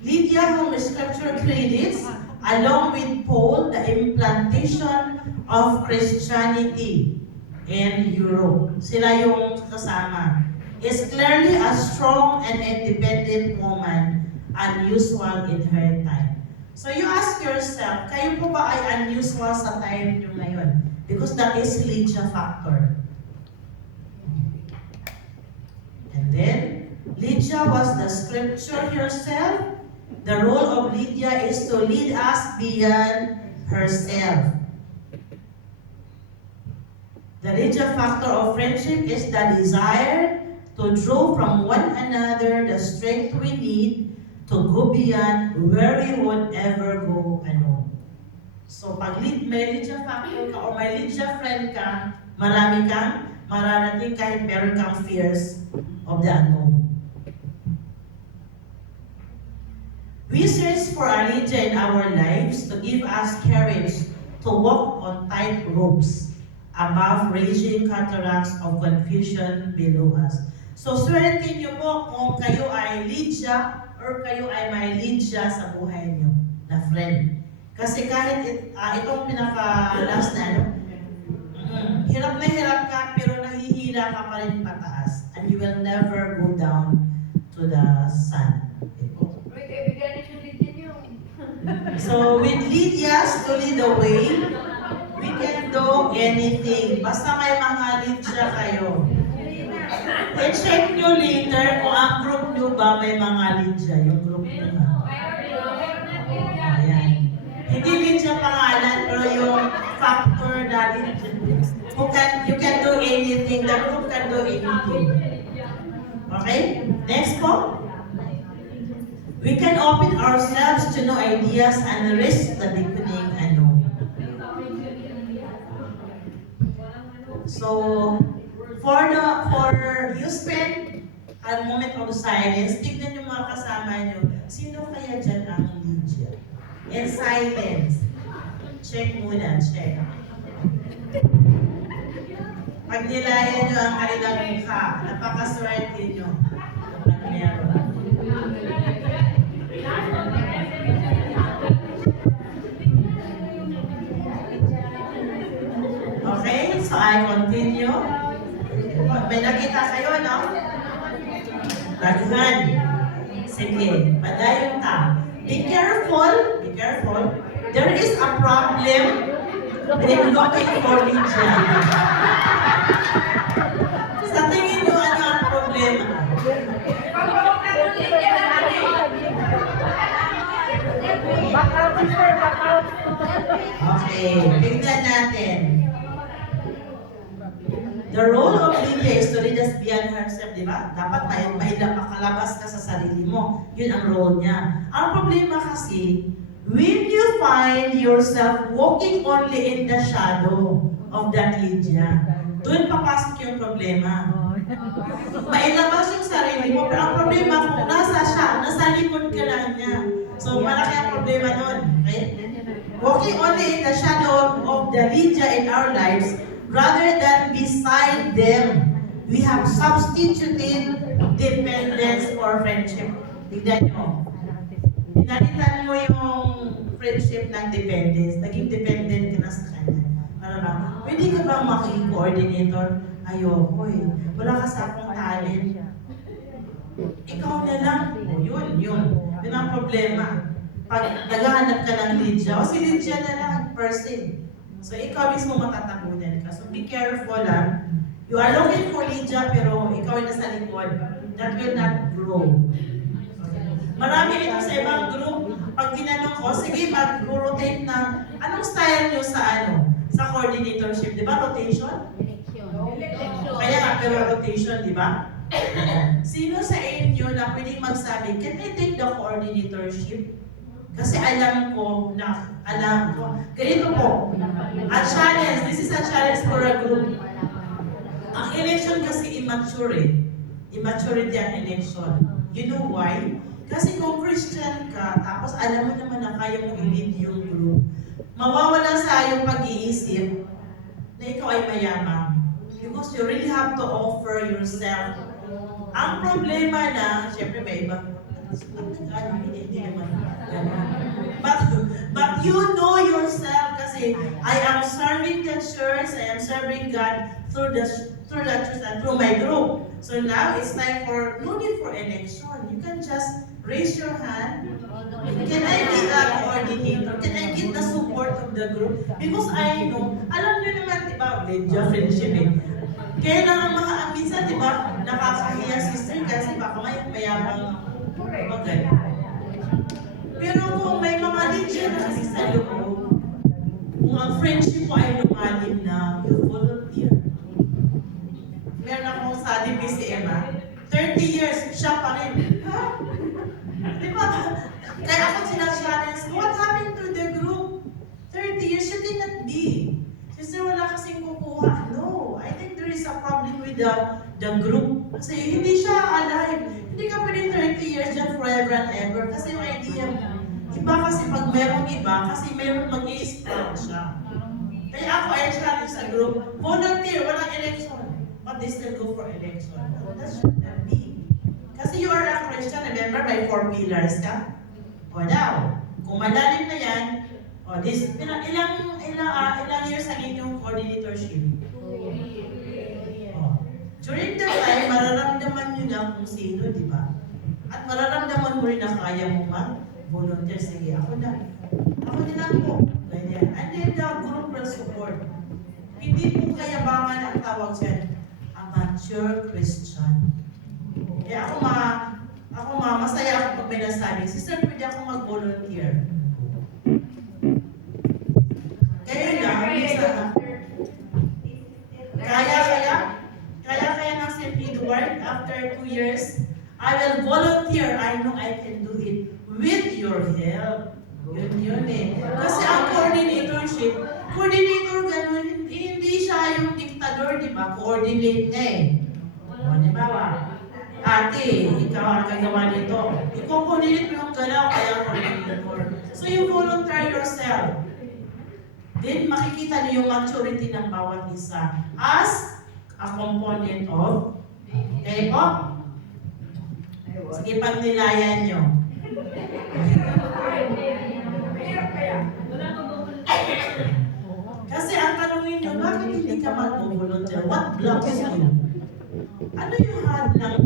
Lydia, whom Scripture credits, along with Paul, the implantation of Christianity in Europe. Sila yung kasama. Is clearly a strong and independent woman, unusual in her time. So you ask yourself, kayo po ba ay unusual sa time nyo ngayon? Because that is Lydia factor. And then, Lydia was the Scripture herself. The role of Lydia is to lead us beyond herself. The Lydia factor of friendship is the desire to draw from one another the strength we need to go beyond where we would ever go alone. So pag may Lydia factor ka o may Lydia friend ka, marami kang mararating kahit meron kang fears of the unknown. We search for a Lydia in our lives to give us courage to walk on tight ropes above raging cataracts of confusion below us. So, swerte niyo po kung kayo ay Lydia or kayo ay may Lydia sa buhay niyo na friend. Kasi kahit itong pinaka-last na hirap na hirap ka pero nahihila ka pa rin pataas and you will never go down to the sun. So, with Lydia's to lead the way, we can do anything. Basta may mga Lydia kayo. I-check nyo later kung ang group nyo ba may mga Lydia, yung group nyo na. Ayan. Hindi Lydia pangalan, pero yung factor na you can do anything, the group can do anything. Okay? Next po. We can open ourselves to new ideas and risk the becoming unknown. So, for you spend a moment of silence, tignan yung mga kasama nyo, sino kaya dyan ang Lydia? In silence. Check muna, check. Pag nilayan nyo ang kanilang mukha, napakaswerte nyo. Kapag meron. Okay, so I continue. May nakita kayo, no? Laghan. Sige, padayon ta. Be careful, be careful. There is a problem in looking for Lydia. Sa tingin nyo, ano ang problema? Back out, sister, back out. Okay, tignan natin. The role of Lydia is to lead us beyond herself, di ba? Dapat may makalabas ka sa sarili mo. Yun ang role niya. Ang problema kasi, when you find yourself walking only in the shadow of that Lydia, doon papasok yung problema. Mailabas yung sarili mo, pero ang problema kung nasa likod ka lang niya. So, malaki ang problema doon. Okay? Walking only in the shadow of the Lydia in our lives, rather than beside them, we have substituted dependence for friendship. Tignan nyo. Pinalitan mo yung friendship ng dependence. Naging dependent ka na sa kanya. ba? Pwede ka bang maki-coordinator? Ayoko eh. Wala ka sa akong talent. Ikaw na lang. O yun. Yun ang problema. Pag naghahanap ka ng Lydia, o si Lydia na lang, person. So ikaw mismo matatakunan ka. So be careful ha. You are looking for Lydia pero ikaw ay nasa likod. That will not grow. Marami ito sa ibang group. Pag tinanong ko, sige, mag-rotate ng anong style nyo sa sa coordinatorship. Di ba rotation? Kaya nga, pero rotation, di ba? Sino sa inyo na pwedeng magsabi, can I take the coordinatorship? Kasi alam ko. Ganito po, a challenge, this is a challenge for a group. Ang election kasi immature eh. Immaturity ang election. You know why? Kasi kung Christian ka, tapos alam mo naman na kaya mo i-lead yung group, mawawala sa iyong pag-iisip na ikaw ay mayaman. Because you really have to offer yourself. Ang problema na, syempre may iba, hindi naman. But you know yourself kasi I am serving the church, I am serving God through the church and through my group. So now it's time for, no need for election. You can just raise your hand. Can I be a coordinator? Can I get the support of the group? Because I know, alam nyo naman, di ba, Lydia, friendship eh. Kaya lang ang mga minsan, di ba, nakakahiya sister kasi baka mayabang magay. Pero kung may mga Lydia na kasi sa loob, kung ang friendship mo ay lumalim na, you volunteer. Meron akong sa DPCM, 30 years, siya pa rin. Ha? Di ba? Kaya ako sila-challenge, what happened to the group? 30 years, you cannot be. Sister, wala kasing kukuha. No, I think there is a problem with the group. Kasi hindi siya alive. Hindi ka pwedeng 30 years dyan forever and ever. Kasi yung idea mo, iba kasi pag merong iba, kasi meron mag-i-sprout siya. Kaya ako ay challenge sa group, volunteer, walang election. But they still go for election. That should not be. Kasi you are a Christian, remember, by 4 pillars ka? O now, kung malalim na yan, ilang years ang inyong coordinatorship? During that time, mararamdaman nyo na kung sino, di ba? At mararamdaman mo rin na kaya mo mag-volunteer. Sige, ako na lang po. Ganyan. And then the group will support. Hindi po kayabangan ang tawag dyan. A mature Christian. Kaya ako masaya ako pag may nasabi, sister, pwede ako mag-volunteer. Kaya lang, kaya ng St.Edward's, after 2 years, I will volunteer. I know I can do it with your help. Yun eh. Kasi ang coordinator ganun, hindi siya yung diktador, di ba? Coordinate niya eh. O, di ba? Ate, ikaw ang kagawa nito. I-coordinate mo yung galaw, kaya coordinator. So you volunteer yourself. Then makikita niyo yung maturity ng bawat isa as a component of, okay po? Sige, pag nilayan nyo. Kasi ang tanongin nyo, bakit hindi ka mag-volunteer? What blocks you? Ano yung hadlang?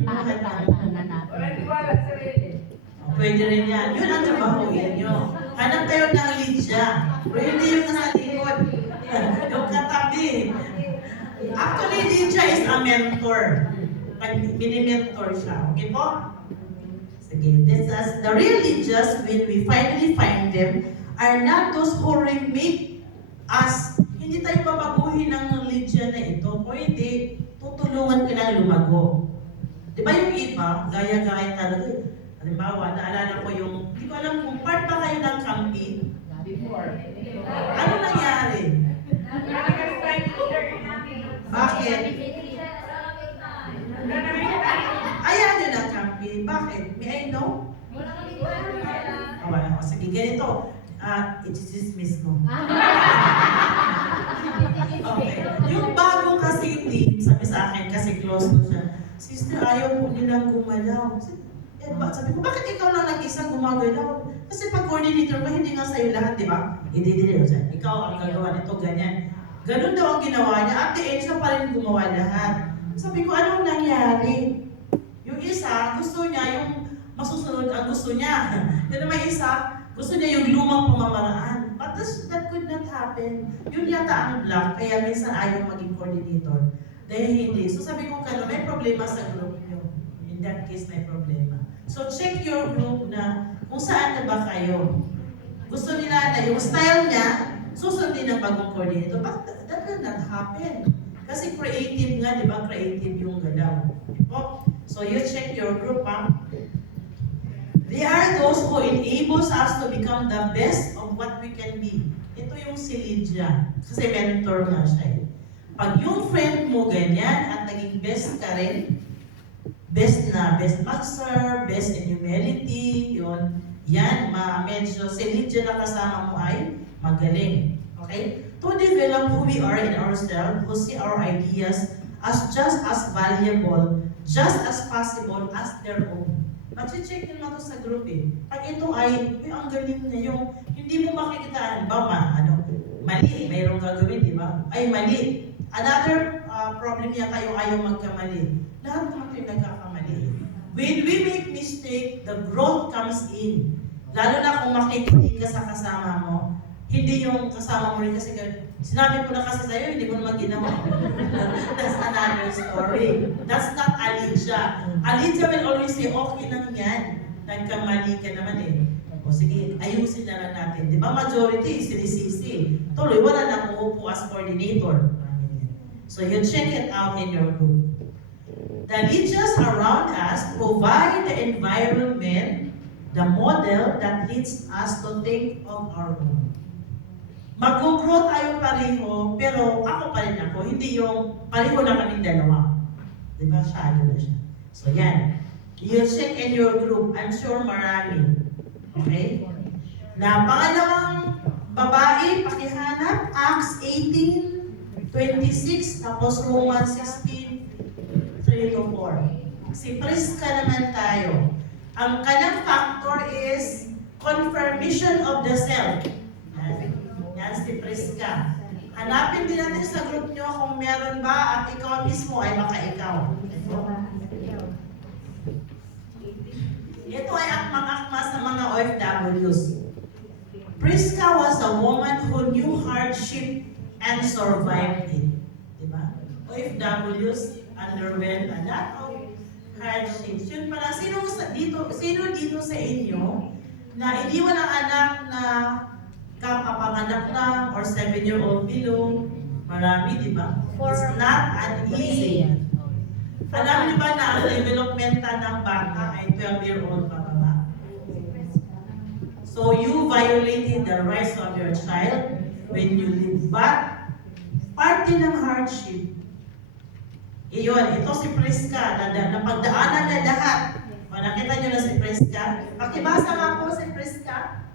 Pwede rin yan. Yun ang trabahuin nyo. Hanap tayo ng Lydia. Pwede yung nasa likod. Yung katabi. Actually, Lydia is a mentor. Mini-mentor siya. Okay po? Sige. The real Lydias, when we finally find them, are not those who remake us. Hindi tayo babaguhin ng Lydia na ito. Pwede, tutulungan ka na lumago. Di ba yung iba, gaya-gaya talaga. Halimbawa, naalala ko yung, hindi ko alam kung part ba kayo ng camping. Before. Ano nangyari? Bakit? Ayaw nyo ng camping. Bakit? May I know? Wala. Sige, ganito. I-dismiss ko. Okay. Yung bago kasi team, sabi sa akin, kasi close ko siya, sister, ayaw po nilang gumalaw. Sabi ko, bakit ikaw lang nag-isa gumagalaw? Kasi pag coordinator ko, hindi nga sa'yo lahat, di ba? Hindi. Ikaw ang gagawa nito, ganyan. Ganun daw ang ginawa niya. At the end, siya pa rin gumawa lahat. Sabi ko, anong nangyari? Yung isa, gusto niya yung masusunod ang gusto niya. Yung naman isa, gusto niya yung lumang pamamaraan. But that could not happen. Yun yata ang block, kaya minsan ayaw maging coordinator. Dahil hindi. So sabi ko, may problema sa group niyo. In that case, may problema. So check your group na kung saan na ba kayo. Gusto nila na yung style niya, susundin ng bagong coordinator. But that will not happen. Kasi creative nga, di ba? Creative yung galaw. Oh, so you check your group, ha? They are those who enables us to become the best of what we can be. Ito yung si Lydia. Kasi mentor nga siya. Pag yung friend mo ganyan at naging best ka rin, best mag-serve, best in humility, yun, yan, medyo si Lydia na kasama mo ay magaling. Okay? To develop who we are in ourselves, who see our ideas as just as valuable, just as possible as their own. Machi-check din mo ito sa group eh. Pag ito ay, ang galing na yung, hindi mo makikitaan ba, mali, mayroong gagawin, di ba? Ay, mali. Another problem niya tayo ayaw magkamali. Lahat naman tayo nagkakamali. When we make mistake, the growth comes in. Lalo na kung makikinig ka sa kasama mo, hindi yung kasama mo rin kasi sinabi ko na kasi sa'yo, hindi mo naman ginawa. That's another story. That's not Alidja. Alidja will always say, okay lang yan. Nagkamali ka naman eh. O sige, ayusin na lang natin. Di ba majority, sinisisi. Tuloy, wala na uupo as coordinator. So you check it out in your group. The leaders around us provide the environment, the model that leads us to think of our own. Mag-grow tayo pareho, pero ako pa rin ako, hindi yung pareho na kaming dalawa. Diba? Shadow na siya. So yan. You check in your group. I'm sure marami. Okay? Na pangalawang babae, pakihanap, Acts 18:26, tapos Romans 16:3-4. Si Priska naman tayo. Ang kanyang factor is confirmation of the self. Yan si Priska. Hanapin din natin sa group nyo kung meron ba at ikaw mismo ay baka ikaw. Ito ay akma-akma sa mga OFWs. Priska was a woman who knew hardship and survived it. Diba? OFWs underwent a lot of hardships. Yun pala, sino dito sa inyo na iniwan ang anak na kapapanganak lang or 7-year-old below? Marami, di ba? It's not an easy. Alam niyo ba na ang developmental ng bata ay 12-year-old pa ba? So you violated the rights of your child when you live. But parte ng hardship. Iyon, ito si Priska, napagdaanan niya lahat. Nakita niyo na si Priska? Pakibasa nga po si Priska.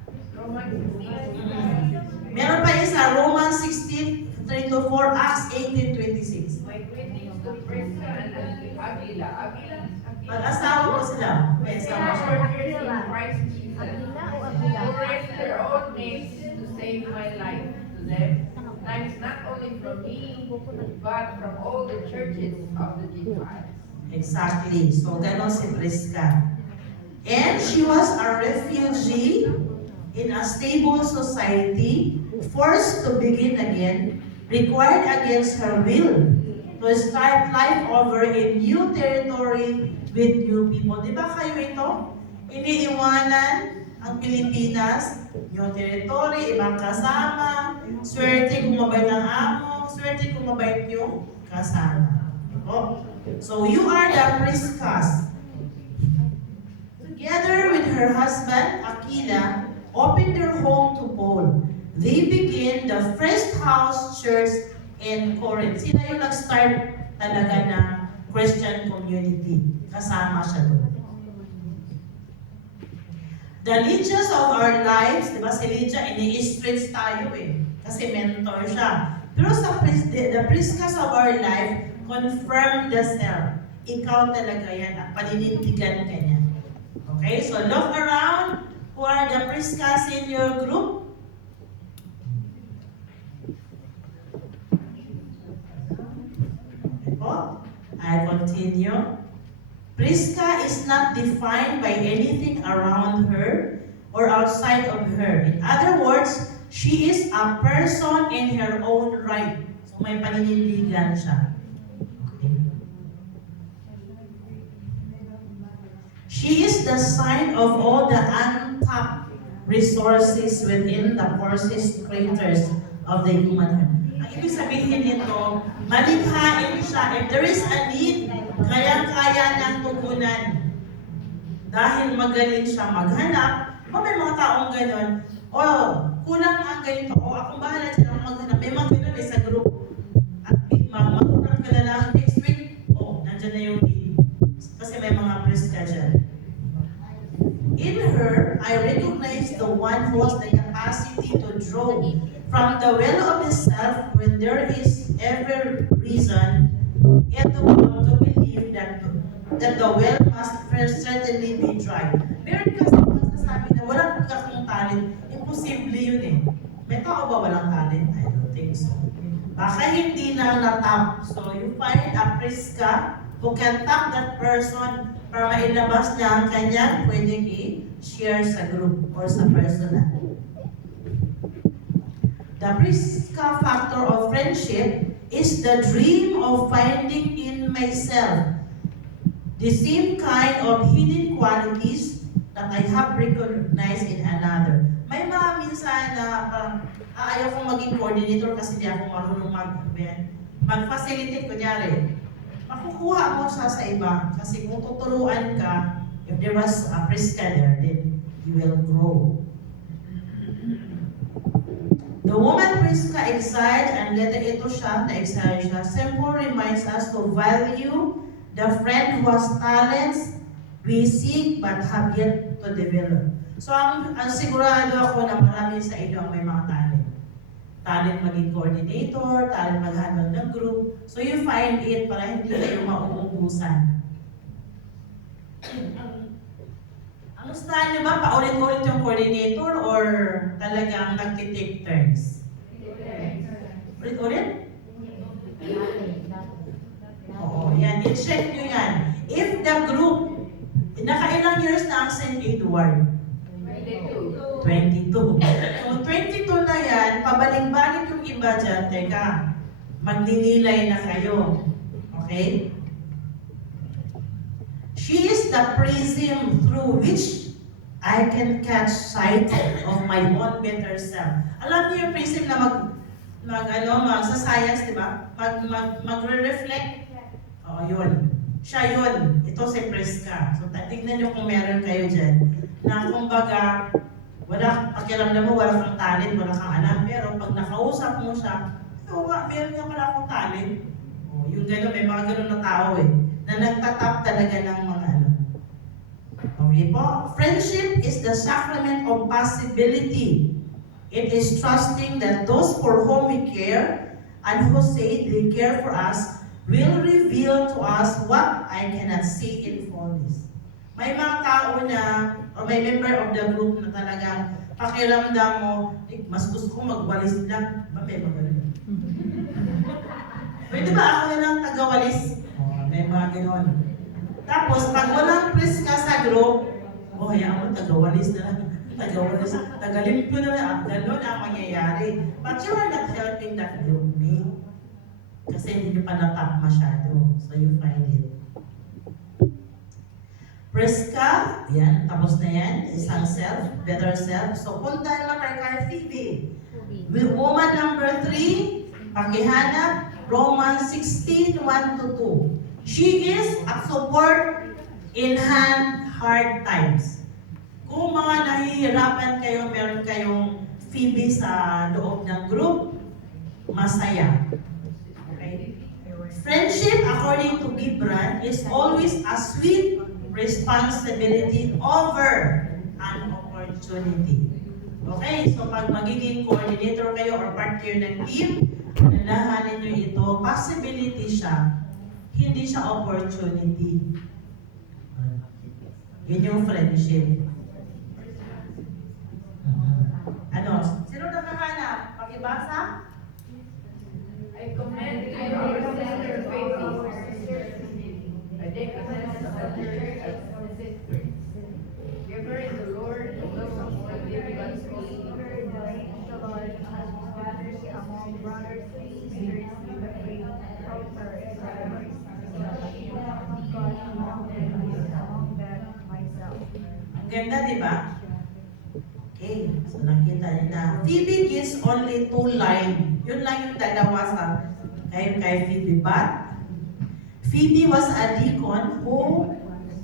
Meron pa isa, Romans 16:3-4, Acts 18:26. My greetings to Priska and Avila. Mag-asawa ko sila. May asawa siya. Workers in Christ Jesus, who raised their own mates to save my life to them. Thanks not only from me, but from all the churches of the Gentiles. Exactly. So, ganon si Priska. And she was a refugee in a stable society, forced to begin again, required against her will, to start life over in new territory with new people. Di ba kayo ito? Iniiwanan ang Pilipinas, new territory, ibang kasama, swerte kung mabait ang amo, swerte kung mabait yung kasama. Diba? So you are the Priscas. Together with her husband, Aquila, opened their home to Paul. They began the first house church in Corinth. Sila yung nag-start talaga ng Christian community. Kasama siya doon. The Lydias of our lives, di ba si Lydia, ini-streets tayo eh. Kasi mentor siya. Pero the Priscas of our life, confirm the self. Ikaw talaga yan at paninindigan ka niya. Okay, so look around. Who are the Priscas in your group? continue. Prisca is not defined by anything around her or outside of her. In other words, she is a person in her own right. So may paninindigan siya. Okay. She is the sign of all the untapped resources within the forces creators of the human heart. Ang ibig sabihin nito, malikhain siya. If there is a need, kaya-kaya niyang tugunan. Dahil magaling siya maghanap, o may mga taong gano'n, o kulang ang ganito, o akong bahala siya ng maghanap. May mga gano'n sa group. At mag-urat ka na lang next week, o nandyan na yung need. Kasi may mga Prisca dyan. In her, I recognize the one who has the capacity to draw from the well of the self when there is every reason in the world to believe that the well must first certainly be dry. Meron kasi magsasabi na walang kakong talent. Imposible yun eh. May tao ba walang talent? I don't think so. Baka hindi na natap. So you find a Prisca who can tap that person para mailabas niya ang kanyang pwedeng i-share sa group or sa personal. The Prisca factor of friendship is the dream of finding in myself the same kind of hidden qualities that I have recognized in another. May mga minsan na parang ayaw kong maging coordinator kasi di ako marunong mag-facilitate, kunyari. Makukuha mo siya sa iba kasi kung tuturuan ka, if there was a Prisca there, then you will grow. The woman Prisca exiled and later ito siya, na-exile siya, simply reminds us to value the friend who has talents we seek but have yet to develop. So ang sigurado ako na marami sa inyo ang may mga talent. Talent maging coordinator, talent maghandle ng group. So you find it para hindi kayo mauubusan. Ang style niyo ba, paulit-ulit yung coordinator or talagang nagtitake turns? Ulit-ulit? Oo, yan. I-check nyo yan. If the group, nakailang years na ang St. Edward? 22. So 22 na yan, pabalik-balik yung iba dyan, teka, magninilay na kayo. Okay? She is the prism through which I can catch sight of my own better self. Alam niyo yung prism na magsa-science, di ba? Magre-reflect. Oo, yun. Siya yun. Ito si Prisca. So, tignan niyo kung meron kayo dyan. Na kumbaga, wala, pakiramdam mo, wala kang talent, wala kang alam. Pero pag nakausap mo siya, meron nga pala akong talent. Oh, yung gano'n, may mga gano'n na tao eh. Na nagtatap talaga ng mga ano. Okay po? Friendship is the sacrament of possibility. It is trusting that those for whom we care and who say they care for us will reveal to us what I cannot see in fullness. May mga tao na, o may member of the group na talagang pakiramdam mo, mas gusto ko magwalis lang. Ba may magaling? Pwede ba ako na lang tagawalis? Oh, may mga gano'n. Tapos, pag walang Prisca sa group, hayaan mo, tagawalis na lang. Tagawalis, tagalimpyo na lang. Gano'n ang mangyayari. But you are not helping that group mate. Kasi hindi nyo pa natap masyado. So you find it. Prisca, yan, tapos na yan. Isang self, better self. So punta naman kay Phoebe. With woman number 3, pakihanap, Romans 16:1-2. She is a support in hard times. Kung mga nahihirapan kayo, meron kayong Phoebe sa loob ng group, masaya. Okay? Friendship, according to Gibran, is always a sweet responsibility over an opportunity. Okay? So pag magiging coordinator kayo or part kayo ng team, nalahanin nyo ito, possibility siya, hindi siya opportunity. Yun yung friendship. Ano? Sino nakahanap? Pakibasa? I commend to you our sister Phoebe. Ganda, di ba? Okay, so nakita niyo na. Phoebe gets only 2 lines. Yun lang yung dalawa sa kay Phoebe. But Phoebe was a deacon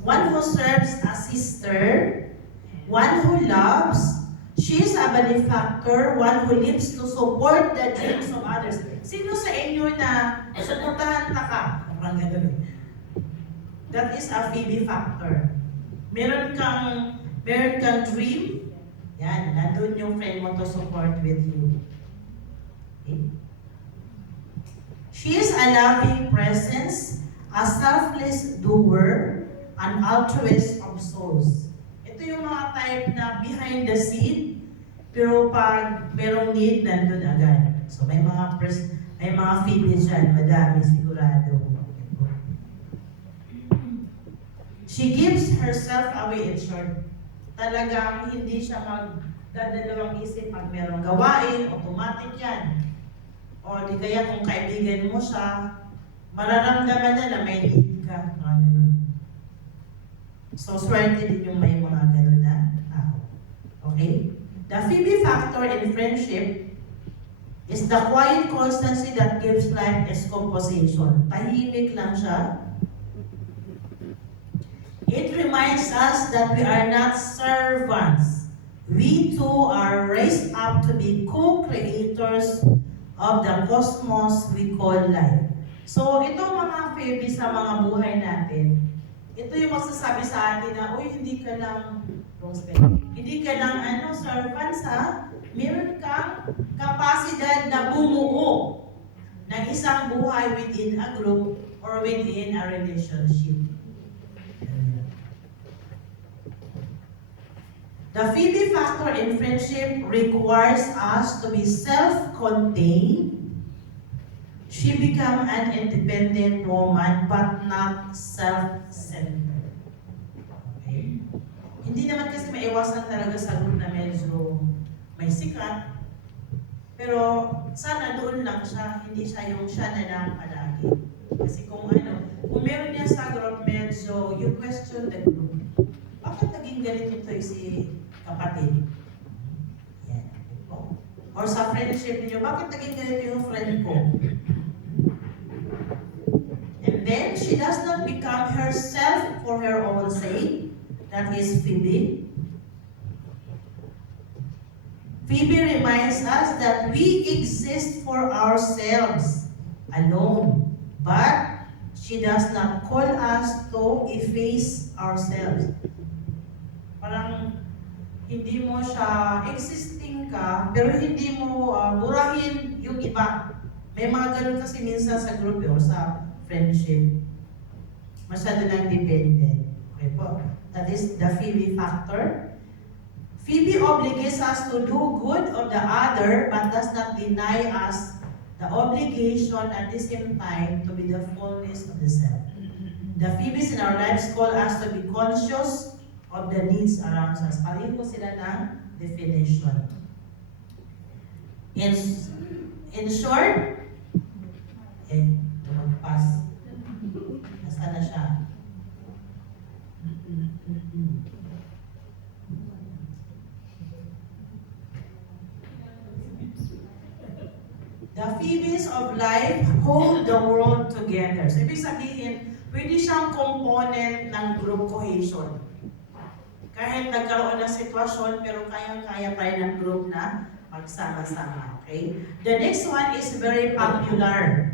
one who serves a sister, one who loves. She is a benefactor, one who lives to support the dreams of others. Sino sa inyo na suportahan ka? Parang ganun. That is a Phoebe factor. Meron kang dream, yan, nandun yung friend mo to support with you. Okay? She is a loving presence, a selfless doer, an altruist of souls. Ito yung mga type na behind the scene, pero pag merong need, nandun agad. So may mga Phoebe dyan, madami sigurado. She gives herself away in short. Talagang hindi siya magdadalawang isip pag merong gawain, automatic yan. O di kaya kung kaibigan mo siya, mararamdaman niya na may need ka. So swerte din yung may mga ganun na tao. Okay? The Phoebe factor in friendship is the quiet constancy that gives life its composition. Tahimik lang siya. It reminds us that we are not servants. We too are raised up to be co-creators of the cosmos we call life. So, itong mga Phoebe sa mga buhay natin, ito yung magsasabi sa atin na, uy, hindi ka lang servants ha? Meron kang kapasidad na bumuo ng isang buhay within a group or within a relationship. The Phoebe factor in friendship requires us to be self-contained. She became an independent woman but not self-centered. Okay? Hindi naman kasi maiwasan talaga sa group na medyo may sikat. Pero sana doon lang siya, hindi siya yung siya na lang palagi. Kasi kung meron niya sa group medyo you question the group. Bakit naging ganito ito si kapatid? Yan. Or sa friendship niyo, bakit naging ganito yung friend ko? And then, she does not become herself for her own sake. That is Phoebe. Phoebe reminds us that we exist for ourselves alone. But she does not call us to efface ourselves. Parang hindi mo siya, existing ka, pero hindi mo burahin yung iba. May mga ganun kasi minsan sa group o sa friendship. Masyado lang dependent. Okay po. That is the Phoebe factor. Phoebe obligates us to do good of the other but does not deny us the obligation at the same time to be the fullness of the self. The Phoebes in our lives call us to be conscious of the needs around us. Pareho sila ng definition. In short, lumagpas. Nasaan na siya? The Phoebes of life hold the world together. So, ibig sabihin, pwede siyang component ng group cohesion. Kahit nagkaroon ng sitwasyon, pero kayang-kaya pa rin ng group na magsama-sama. Okay? The next one is very popular.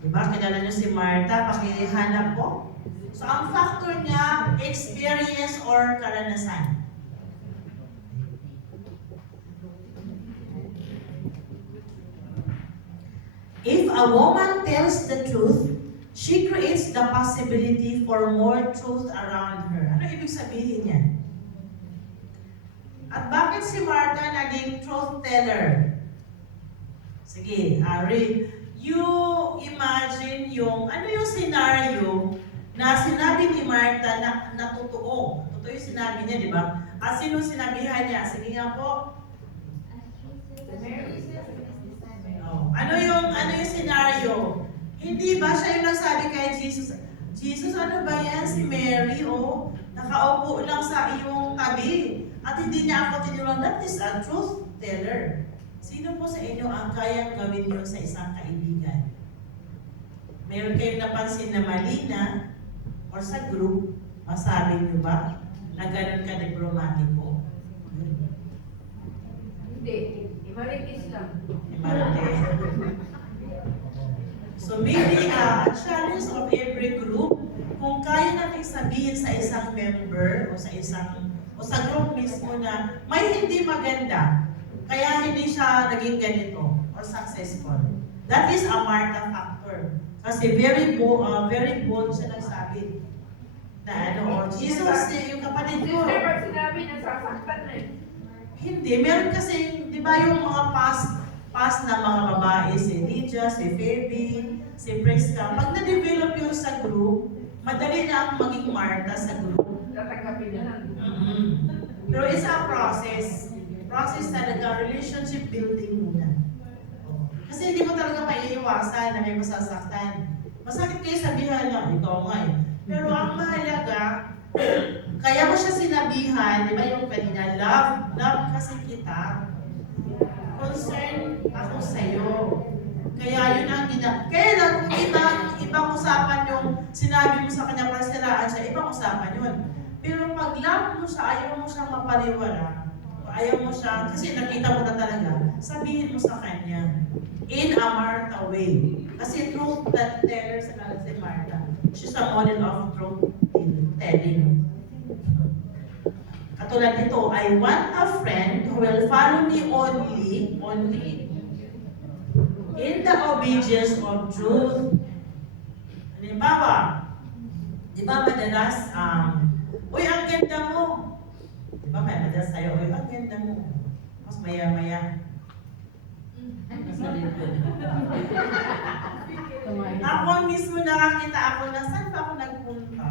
Diba? Kilala niyo si Martha, pakihanap po. So, ang factor niya, experience or karanasan. If a woman tells the truth, she creates the possibility for more truth around her. Ano ibig sabihin yan? At bakit si Martha naging truth teller? Sige, Ari, you imagine yung scenario na sinabi ni Martha na totoo. Totoo yung sinabi niya, di ba? At sino sinabihan niya? Sige nga po. Ano yung scenario? Hindi ba siya yung nagsabi kay Jesus? Jesus, ano ba yan? Si Mary, nakaupo lang sa iyong tabi at hindi niya ako tinuruan. That is a truth teller. Sino po sa inyo ang kayang gawin yun sa isang kaibigan? Meron kayong napansin na mali na or sa group, masabi niyo ba na ganun ka diplomatiko? Hindi. Imaritis lang. So maybe a challenge of every group, kung kaya natin sabihin sa isang member o sa group mismo na may hindi maganda, kaya hindi siya naging ganito or successful. That is a Martha factor. Kasi very bold siya nagsabi na oh, Jesus, yung kapatid ko. Sister, pag sinabi, nasasaktan na eh. Hindi, meron kasi, di ba yung mga past na mga babae, si Lydia, si Phoebe, si Prisca, pag na-develop yun sa group, madali na ang maging Martha sa group. Tatanggapin na lang. Pero it's a process. Process talaga, relationship building muna. Kasi hindi mo talaga maiiwasan na may masasaktan. Masakit kayo sabihan na, ikaw nga eh. Pero ang mahalaga, kaya mo siya sinabihan, di ba yung kanina, love kasi kita. Concern ako sa'yo. Kaya yun ang kaya lang kung ibang usapan yung sinabi mo sa kanya para siraan siya, ibang usapan yun. Pero pag love mo siya, ayaw mo siyang mapariwara, ayaw mo siya, kasi nakita mo na talaga, sabihin mo sa kanya, in a Martha way. Kasi truth teller sa si Martha. She's a model of truth telling. Katulad nito, I want a friend who will follow me only in the obedience of truth. Halimbawa, di ba madalas, uy, ang ganda mo. Di ba may madalas tayo, uy, ang ganda mo. Mas maya-maya. Ako mismo nakakita ako na saan pa ako nagpunta.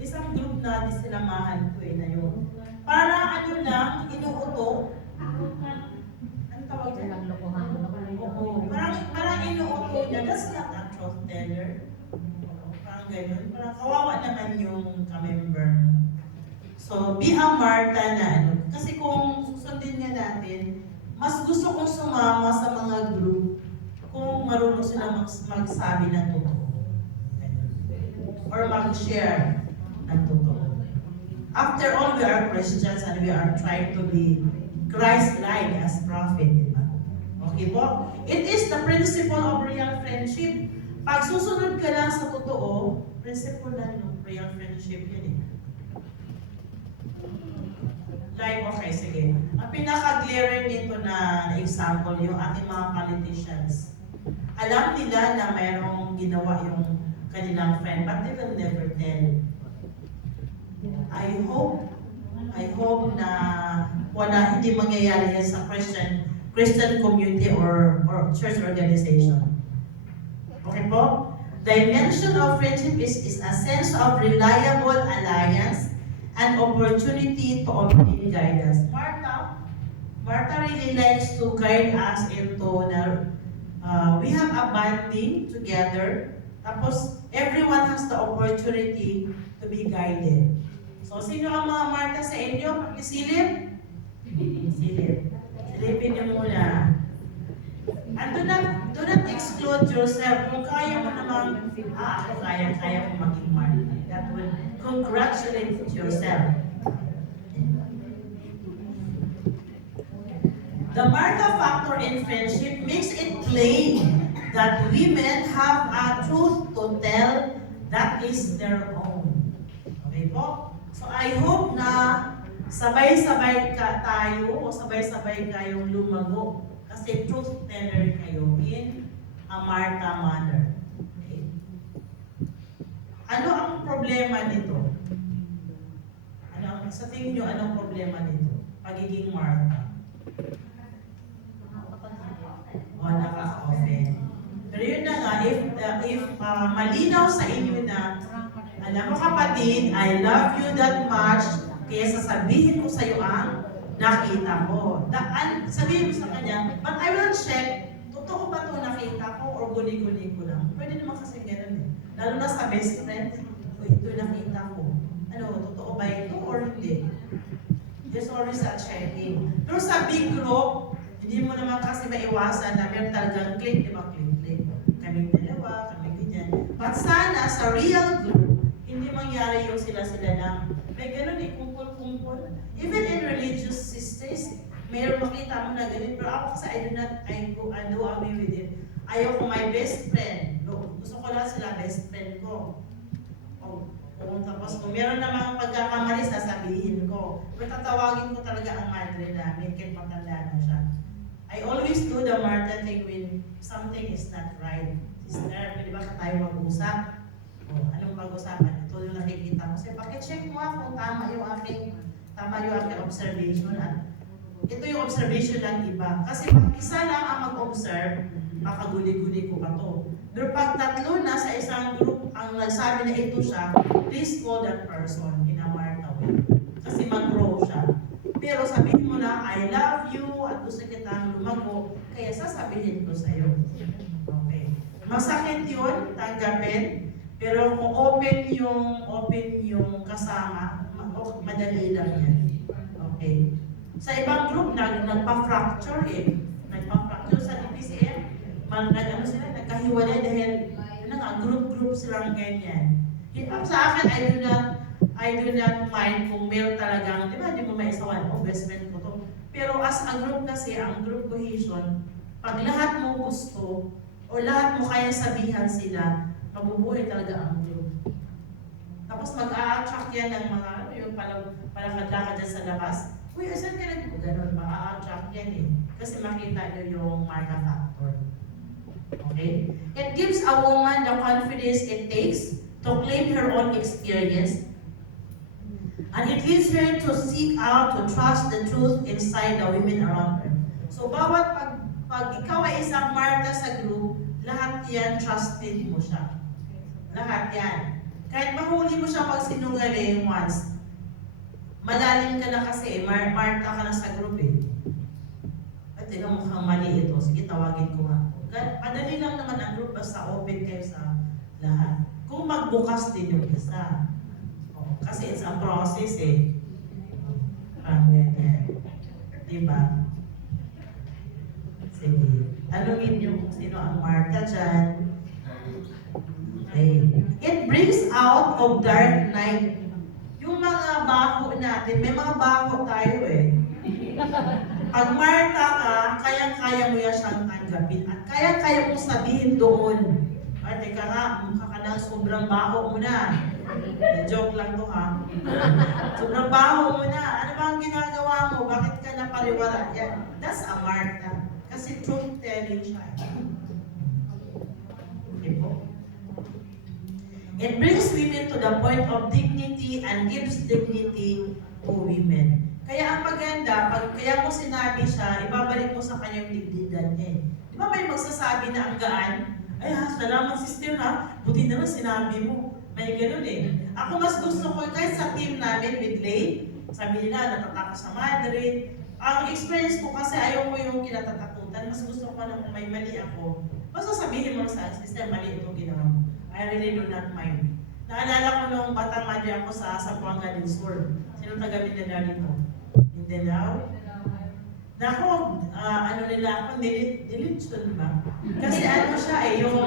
Isang group na sinamahan ko na yun. Para ano lang, inuuto. Ano tawag dyan? Oo. Parang inuuto niya. That's not a truth teller. Parang gano'n. Parang kawawa naman yung ka-member. So, be a Martha na ano. Kasi kung susundin nga natin, mas gusto kong sumama sa mga group kung marunong sila magsabi ng totoo. Or mag-share ng totoo. After all, we are Christians and we are trying to be Christ-like as prophet. Diba? Okay po? It is the principle of real friendship. Pag susunod ka lang sa totoo, principle lang ng real friendship yun eh. Like, okay, sige. Ang pinaka-glaring nito na example, yung ating mga politicians. Alam nila na mayroong ginawa yung kanilang friend, but they will never tell. I hope na hindi mangyayari yan sa Christian community or church organization. Okay po? Dimension of friendship is a sense of reliable alliance and opportunity to obtain guidance. Martha really likes to guide us into we have a bonding together. Tapos, everyone has the opportunity to be guided. So, sino ang mga Martha sa inyo? Isilip? Silip. Silipin niyo muna. And do not exclude yourself. Kung kaya mo naman, ako kaya mo maging Martha. That will congratulate yourself. The Martha factor in friendship makes it plain that women have a truth to tell that is their own. Okay po? So I hope na sabay-sabay tayo o sabay-sabay kayong lumago kasi truth teller kayo in a Martha manner. Okay? Ano ang problema nito? Sa tingin nyo, anong problema nito? Pagiging Martha. O nakaka-offend. Pero yun na nga, if malinaw sa inyo na, alam mo kapatid, I love you that much, kaya sasabihin ko sa iyo ang nakita ko. Sabihin mo sa kanya, but I will check, totoo ba ito nakita ko or guli-guli ko lang? Pwede naman kasi ganun eh. Lalo na sa best friend, ito nakita ko. ano, totoo ba ito or hindi? There's always a checking. Pero sa big group, hindi mo naman kasi maiwasan na meron talagang click, di ba? Click. Kaming dalawa, kaming ganyan. But sana sa real group, hindi mangyari yung sila-sila lang. May ganun eh, kumpul-kumpul. Even in religious systems, mayroon makita mo na ganun. Pero ako kasi I do away with it. Ayaw ko my best friend. Gusto ko lang sila best friend ko. Tapos kung meron namang pagkakamali, sasabihin ko. Pero tatawagin ko talaga ang madre namin kahit matanda na siya. I always do the Martha thing when something is not right. Sister, pwede ba ka tayo mag-usap? Anong pag-usapan? Ito yung nakikita ko. Kasi pakicheck mo kung tama yung aking observation. At ito yung observation ng iba. Kasi pag isa lang ang mag-observe, makaguli-guli ko pa to. Pero pag tatlo na sa isang group ang nagsabi na ito siya, please call that person in a Martha way. Kasi mag-grow siya. Pero sabihin mo na, I love you, at gusto kitang lumago, kaya sasabihin ko sa'yo. Okay. Masakit yun, tanggapin, pero kung open yung kasama, madali lang yan. Okay. Sa ibang group, nagpa-fracture eh. Nagpa-fracture sa DPCM. Nagkahiwalay dahil group silang ganyan. Sa akin, I do not mind kung meron talagang, di ba, di mo maisawan, best friend ko to. Pero as a group kasi, ang group cohesion, pag lahat mo gusto, o lahat mo kaya sabihan sila, mabubuhay talaga ang group. Tapos mag-a-attract yan ng mga, yung palakad-lakad dyan sa labas. Uy, asan ka na? Ganun, ma-a-attract yan eh. Kasi makita nyo yung Martha factor. Okay? It gives a woman the confidence it takes to claim her own experience. And it leads her to seek out, to trust the truth inside the women around her. So bawat pag ikaw ay isang Martha sa group, lahat yan, trusted mo siya. Lahat yan. Kahit mahuli mo siya pag sinungaling once, malalim ka na kasi, Martha ka na sa group eh. At mukhang mali ito, sige tawagin ko nga. Madali lang naman ang group basta open kayo sa lahat. Kung magbukas din yung isa. Kasi it's a process eh. Parang ganyan. Diba? Sige. Tanungin niyo kung sino ang Martha dyan. Okay. It brings out of dark night. Yung mga baho natin, may mga baho tayo eh. Pag Martha ka, kaya-kaya mo yan siyang tanggapin. At kaya-kaya mo sabihin doon. Ay, teka nga, mukha ka na sobrang baho mo na. Joke lang to ha. Sobrang baho mo na. Ano ba ang ginagawa mo? Bakit ka napariwara? Yan. That's a Martha. Kasi truth telling siya. Okay po. It brings women to the point of dignity and gives dignity to women. Kaya ang maganda, kaya mo sinabi siya, ibabalik mo sa kanyang digdigan niya. Di ba may magsasabi na ang gaan? Ay ha, salamat sister ha, buti naman sinabi mo. May gano'n eh. Ako mas gusto ko, kahit sa team namin with Lay, sabi nila, natatakot sa Madrid. Ang experience ko kasi ayaw ko yung kinatatakutan. Mas gusto ko na kung may mali ako. Basta sabihin mo sa sister, mali itong ginawa mo. I really do not mind. Naalala ko nung batang madre ako sa Zamboanga del Sur. Sino taga-Mindanao dito? Mindanao? Nako, ano nila ako, nilitsyon ba? Kasi ano siya eh, yung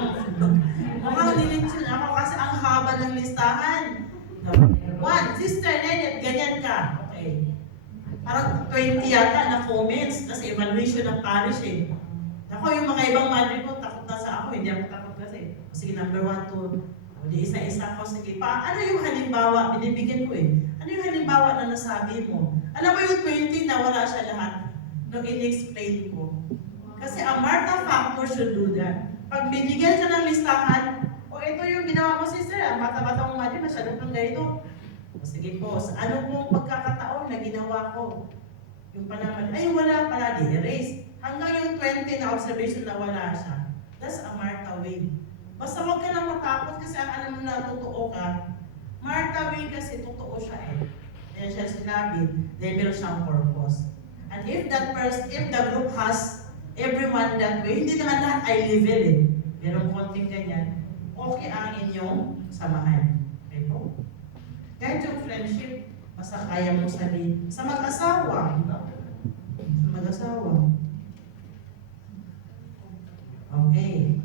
mukhang nilitsyon ako kasi ang haba ng listahan. One, Sister Nenet, ganyan ka. Okay. Parang 20 yata na comments kasi evaluation ng parish eh. Ako, yung mga ibang madre ko, takot na sa ako, hindi ako takot kasi. Sige, number 1, 2. Di isa-isa ko, sige. Ano yung halimbawa? Binibigyan ko eh. Ano yung halimbawa na nasabi mo? Alam mo yung 20 na wala siya lahat nung in-explain ko. Kasi ang Martha factor should do that. Pag binigyan ka ng listahan, ito yung ginawa mo sister, bata-bata mong madre, masyadong kang ganito. Sige po, ano pong pagkakataon na ginawa ko? Yung panaman, ay wala pala, di-erase. Hanggang yung 20 na observation na wala siya. That's a Martha way. Basta huwag ka lang matakot kasi ang alam mo na totoo ka. Martha way kasi totoo siya eh. Kaya siya sinabi, dahil meron siyang purpose. And if the group has everyone that way, hindi naman lahat ay level eh. Merong konting ganyan, okay ang inyong samahan. Okay po? Kahit yung friendship, basta kaya mo sabihin. Sa mag-asawa, di ba? Sa mag-asawa. Okay.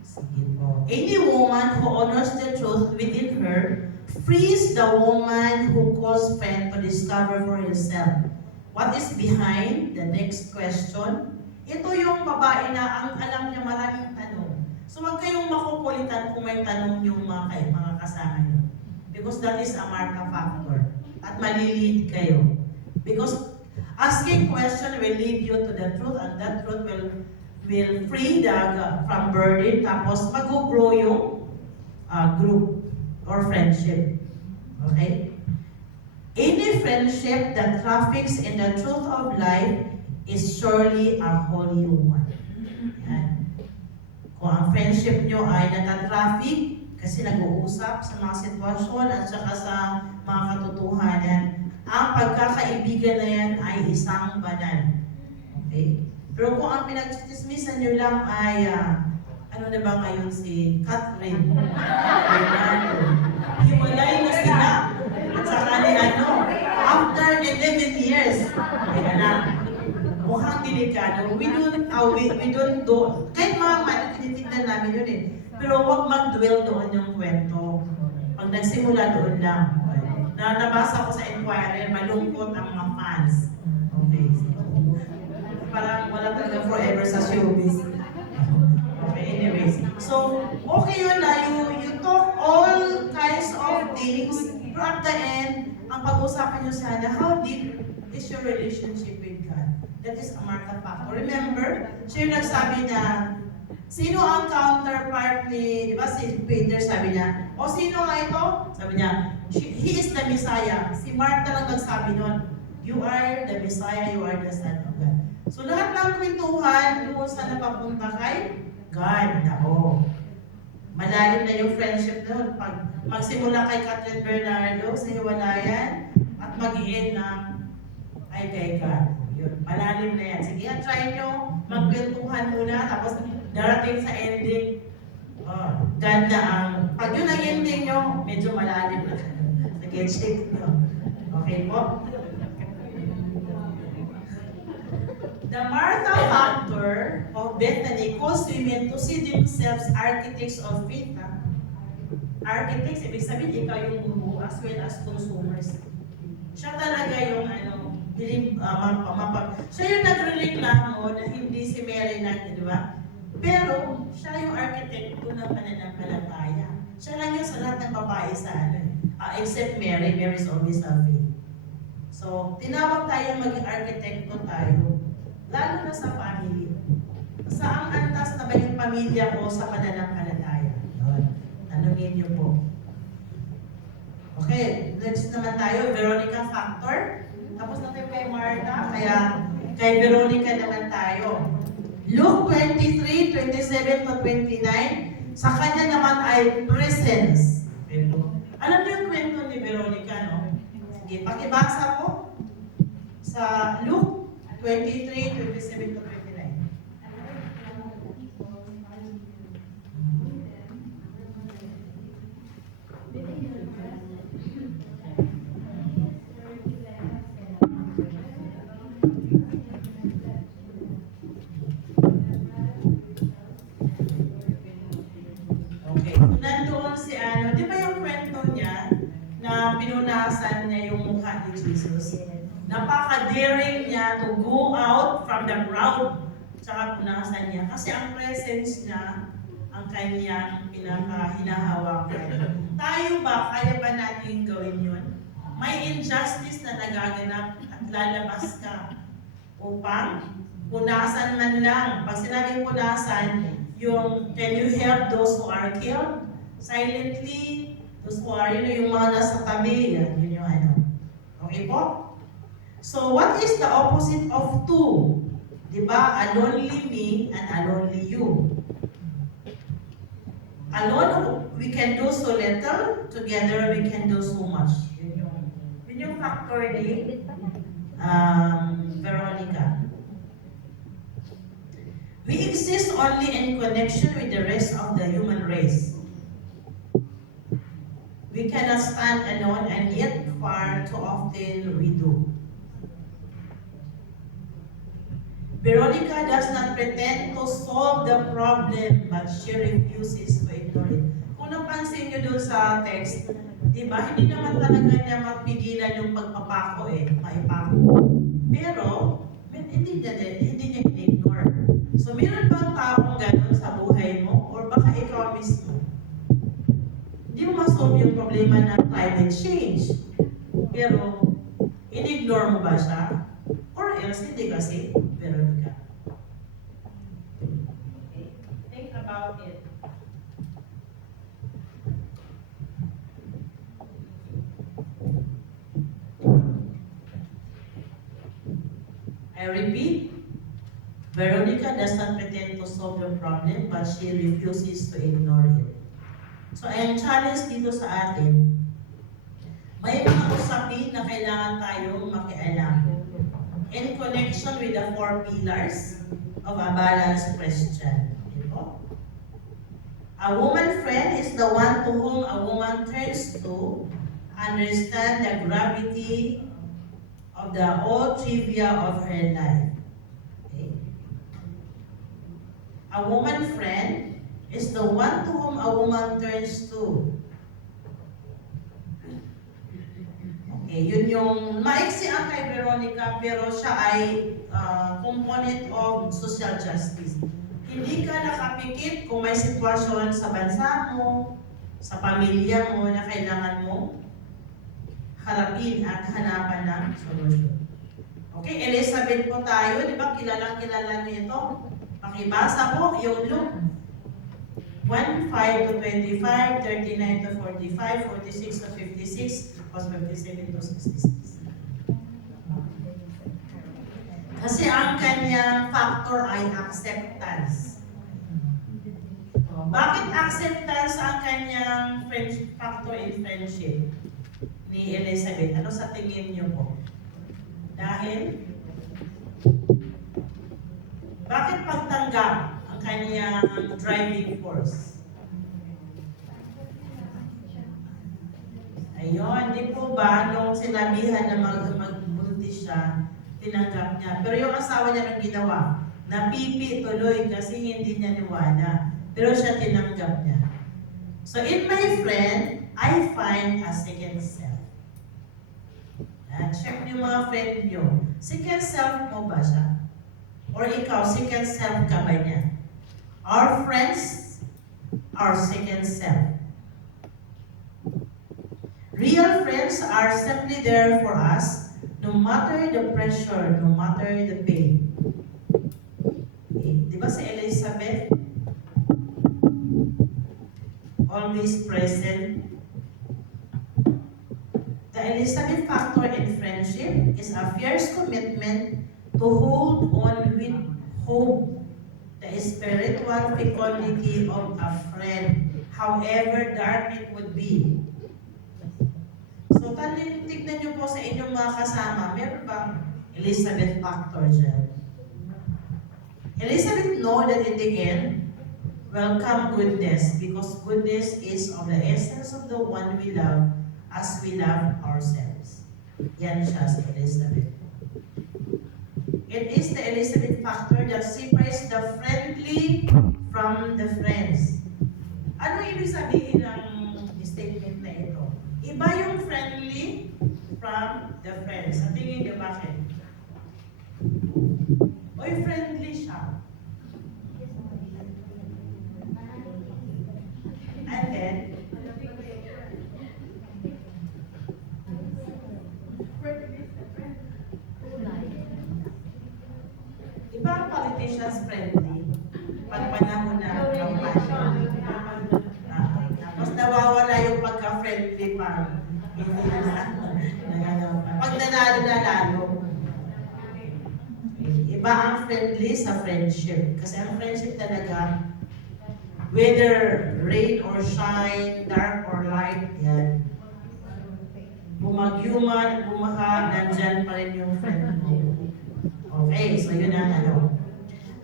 Sige po. Any woman who honors the truth within her frees the woman who calls friend to discover for herself what is behind the next question. Ito yung babae na ang alam niya maraming tanong. So huwag kayong makukulitan kung may tanong yung mga kasama niyo. Because that is a Martha factor. At malilid kayo. Because asking question will lead you to the truth, and that truth will free from burden, tapos mag-grow yung group or friendship. Okay? Any friendship that traffics in the truth of life is surely a holy one. Yan. Kung ang friendship nyo ay natatraffic kasi nag-uusap sa mga sitwasyon at saka sa mga katotohanan, ang pagkakaibigan na yan ay isang banal. Okay? Pero kung ang pinagsitismisan nyo lang ay, ano na ba ngayon si Catherine? Bernardo. Hiwalay na sila. At saka ni after 11 years, kaya na, mukhang delikado. We don't do, kahit mga tinitignan namin yun eh. Pero huwag mag-dwell doon yung kwento. Pag nagsimula doon lang. Nabasa ko sa inquiry, malungkot ang mga fans. Okay. Parang wala talaga forever sa showbiz. Okay, anyways. So, okay yun na, you talk all kinds of things, pero at the end, ang pag-usapan nyo sana, how deep is your relationship with God? That is a Martha factor. Remember, siya yung nagsabi na, sino ang counterpart ni, di ba si Peter sabi niya, o sino nga ito? Sabi niya, he is the Messiah. Si Martha lang nagsabi nun, you are the Messiah, you are the Son of God. So lahat ng kwentuhan doon sa napapunta kay God na malalim na yung friendship doon. Pag magsimula kay Catherine Bernardo sa hiwalayan at mag-i-end na ay kay God. Yun, malalim na yan. Sige, try nyo magkwentuhan muna tapos darating sa ending, God na ang, pag yun ang ending nyo, medyo malalim na. Sige, check nyo. Okay po? The Martha factor of Bethany caused women to see themselves architects of faith. Architects, ibig sabihin, ikaw yung guru as well as consumers. Siya talaga yung siya yung nagrereklamo na hindi si Mary na, di ba? Pero, siya yung arkitekto ng pananampalataya. Siya lang yung sa lahat ng babae sa except Mary. Mary is always a faith. So, tinawag tayong maging arkitekto tayo. Lalo na sa family. Saang antas na ba yung pamilya ko sa pananampalataya? Tanungin niyo po. Okay, next naman tayo, Veronica factor. Tapos natin kay Martha, kaya kay Veronica naman tayo. Luke 23:27-29, sa kanya naman ay presence. Alam niyo yung kwento ni Veronica, no? Sige, pakibasa po sa Luke 23:27-29. Okay, nandoon si di ba yung kwento niya na pinunasan niya yung mukha ni Jesus? Napaka-daring niya to go out from the crowd. Tsaka punasan niya. Kasi ang presence niya, ang kanyang pinaka-hinahawakan. Tayo ba, kaya ba natin gawin yun? May injustice na nagaganap at lalabas ka upang punasan man lang. Pag sinabing punasan, yung can you help those who are killed? Silently, those who are, yung mga nasa tabi, yun yung Okay po? So, what is the opposite of two? Diba? A lonely me and a lonely you. Alone, we can do so little. Together, we can do so much. Yun yung factor ni Veronica. We exist only in connection with the rest of the human race. We cannot stand alone, and yet far too often we do. Veronica does not pretend to solve the problem, but she refuses to ignore it. Kung napansin nyo doon sa text, di ba, hindi naman talaga niya mapigilan yung pagpapako maipako. Pero, hindi niya in-ignore. So, meron bang taong gano'n sa buhay mo? Or baka ikaw mismo? Hindi mo masolve yung problema ng climate change. Pero, in-ignore mo ba siya? Or else, hindi kasi, Veronica. Okay. Think about it. I repeat, Veronica does not pretend to solve the problem, but she refuses to ignore it. So, ang challenge dito sa atin, may mga usapin na kailangan tayong makialam in connection with the 4 pillars of a balanced Christian. Diba? A woman friend is the one to whom a woman turns to understand the gravity of the all trivia of her life. Okay? A woman friend is the one to whom a woman turns to. Okay, yun yung maiksi ang kay Veronica, pero siya ay component of social justice. Hindi ka nakapikit kung may sitwasyon sa bansa mo, sa pamilya mo na kailangan mo harapin at hanapan ng solusyon. Okay, Elizabeth po tayo, di ba kilala niyo ito? Pakibasa po yung Luke 1:5 to 25, 39 to 45, 46 to 56, plus 57 to 66. Kasi ang kanyang factor ay acceptance. Bakit acceptance ang kanyang factor in friendship ni Elizabeth? Ano sa tingin niyo po? Dahil? Bakit pagtanggap ang kanyang driving force? Ayun, di po ba nung sinabihan na magbuntis siya, tinanggap niya. Pero yung asawa niya nang ginawa, napipi tuloy kasi hindi niya niwala. Pero siya tinanggap niya. So in my friend, I find a second self. Check niyo mga friend niyo. Second self mo ba siya? Or ikaw, second self ka ba niya? Our friends, our second self. Real friends are simply there for us, no matter the pressure, no matter the pain. Okay. Di ba si Elizabeth? Always present. The Elizabeth factor in friendship is a fierce commitment to hold on with hope, the spiritual fecundity of a friend, however dark it would be. So, tignan nyo po sa inyong mga kasama, meron bang Elizabeth factor dyan? Elizabeth know that in the end, will come goodness, because goodness is of the essence of the one we love as we love ourselves. Yan siya si Elizabeth. It is the Elizabeth factor that separates the friendly from the friends. Ano ibig sabihin ng statement na ito? Iba yung friendly from the friends. Sa tingin niyo bakit? Oy, friendly siya. And then, iba ang politicians friendly. Pag panahon na kampanya. Tapos nawawala yung pagka-friendly pa. Hindi na pag nanalo na lalo. Iba ang friendly sa friendship. Kasi ang friendship talaga, whether rain or shine, dark or light, yan. Bumagyo man, bumaha, nandyan pa rin yung friend mo. Okay, so yun ang ano.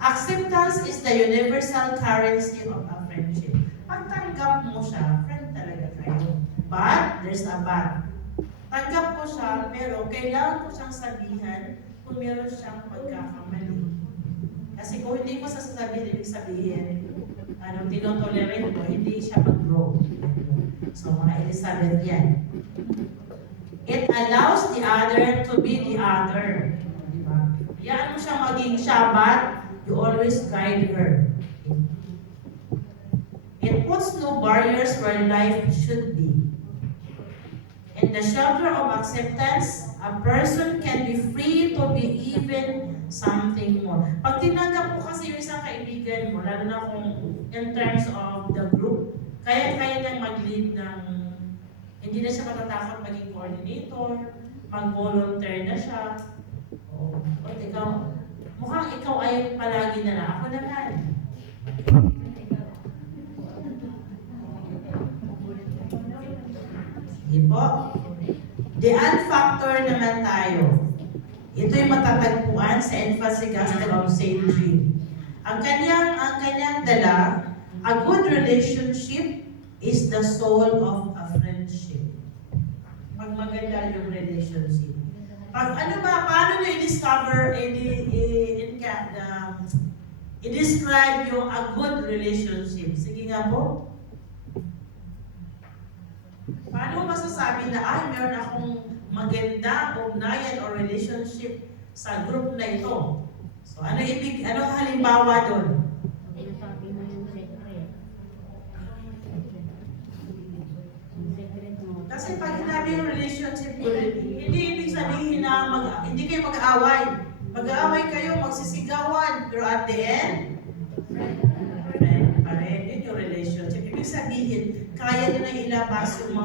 Acceptance is the universal currency of a friendship. Pag tanggap mo siya, friend talaga kayo. But, there's a but. Tanggap ko siya, pero kailangan ko siyang sabihan kung meron siyang pagkakamali. Kasi kung hindi ko sasabihin, ibig sabihin, tinotolerate ko, hindi siya mag-grow. So, mga Elizabeth yan. It allows the other to be the other. Diba? Yan mo siya maging siya, but you always guide her. It puts no barriers where life should be. In the shelter of acceptance, a person can be free to be even something more. Pag tinanggap mo kasi yung isang kaibigan mo, lalo na kung in terms of the group, kaya niyang mag-lead ng, hindi na siya matatakot maging coordinator, mag-volunteer na siya. At ikaw, mukhang ikaw ay palagi na lang. Ako naman. Sige po. The and factor naman tayo. Ito yung matatagpuan sa Emphasis Gospel of St. Jude. Ang kanyang dala, a good relationship is the soul of a friendship. Pag maganda yung relationship. Paano nyo i-discover, i-describe yung a good relationship? Sige nga po. Paano masasabi na, meron akong maganda ugnayan o relationship sa group na ito? So, ano halimbawa doon? Kasi pag hinabi yung relationship ko, hindi ibig sabihin na hindi kayo mag-aaway. Mag-aaway kayo, magsisigawan. Pero at the end, friend pa rin. Yun yung relationship. Ibig sabihin, kaya nyo na ilabas yung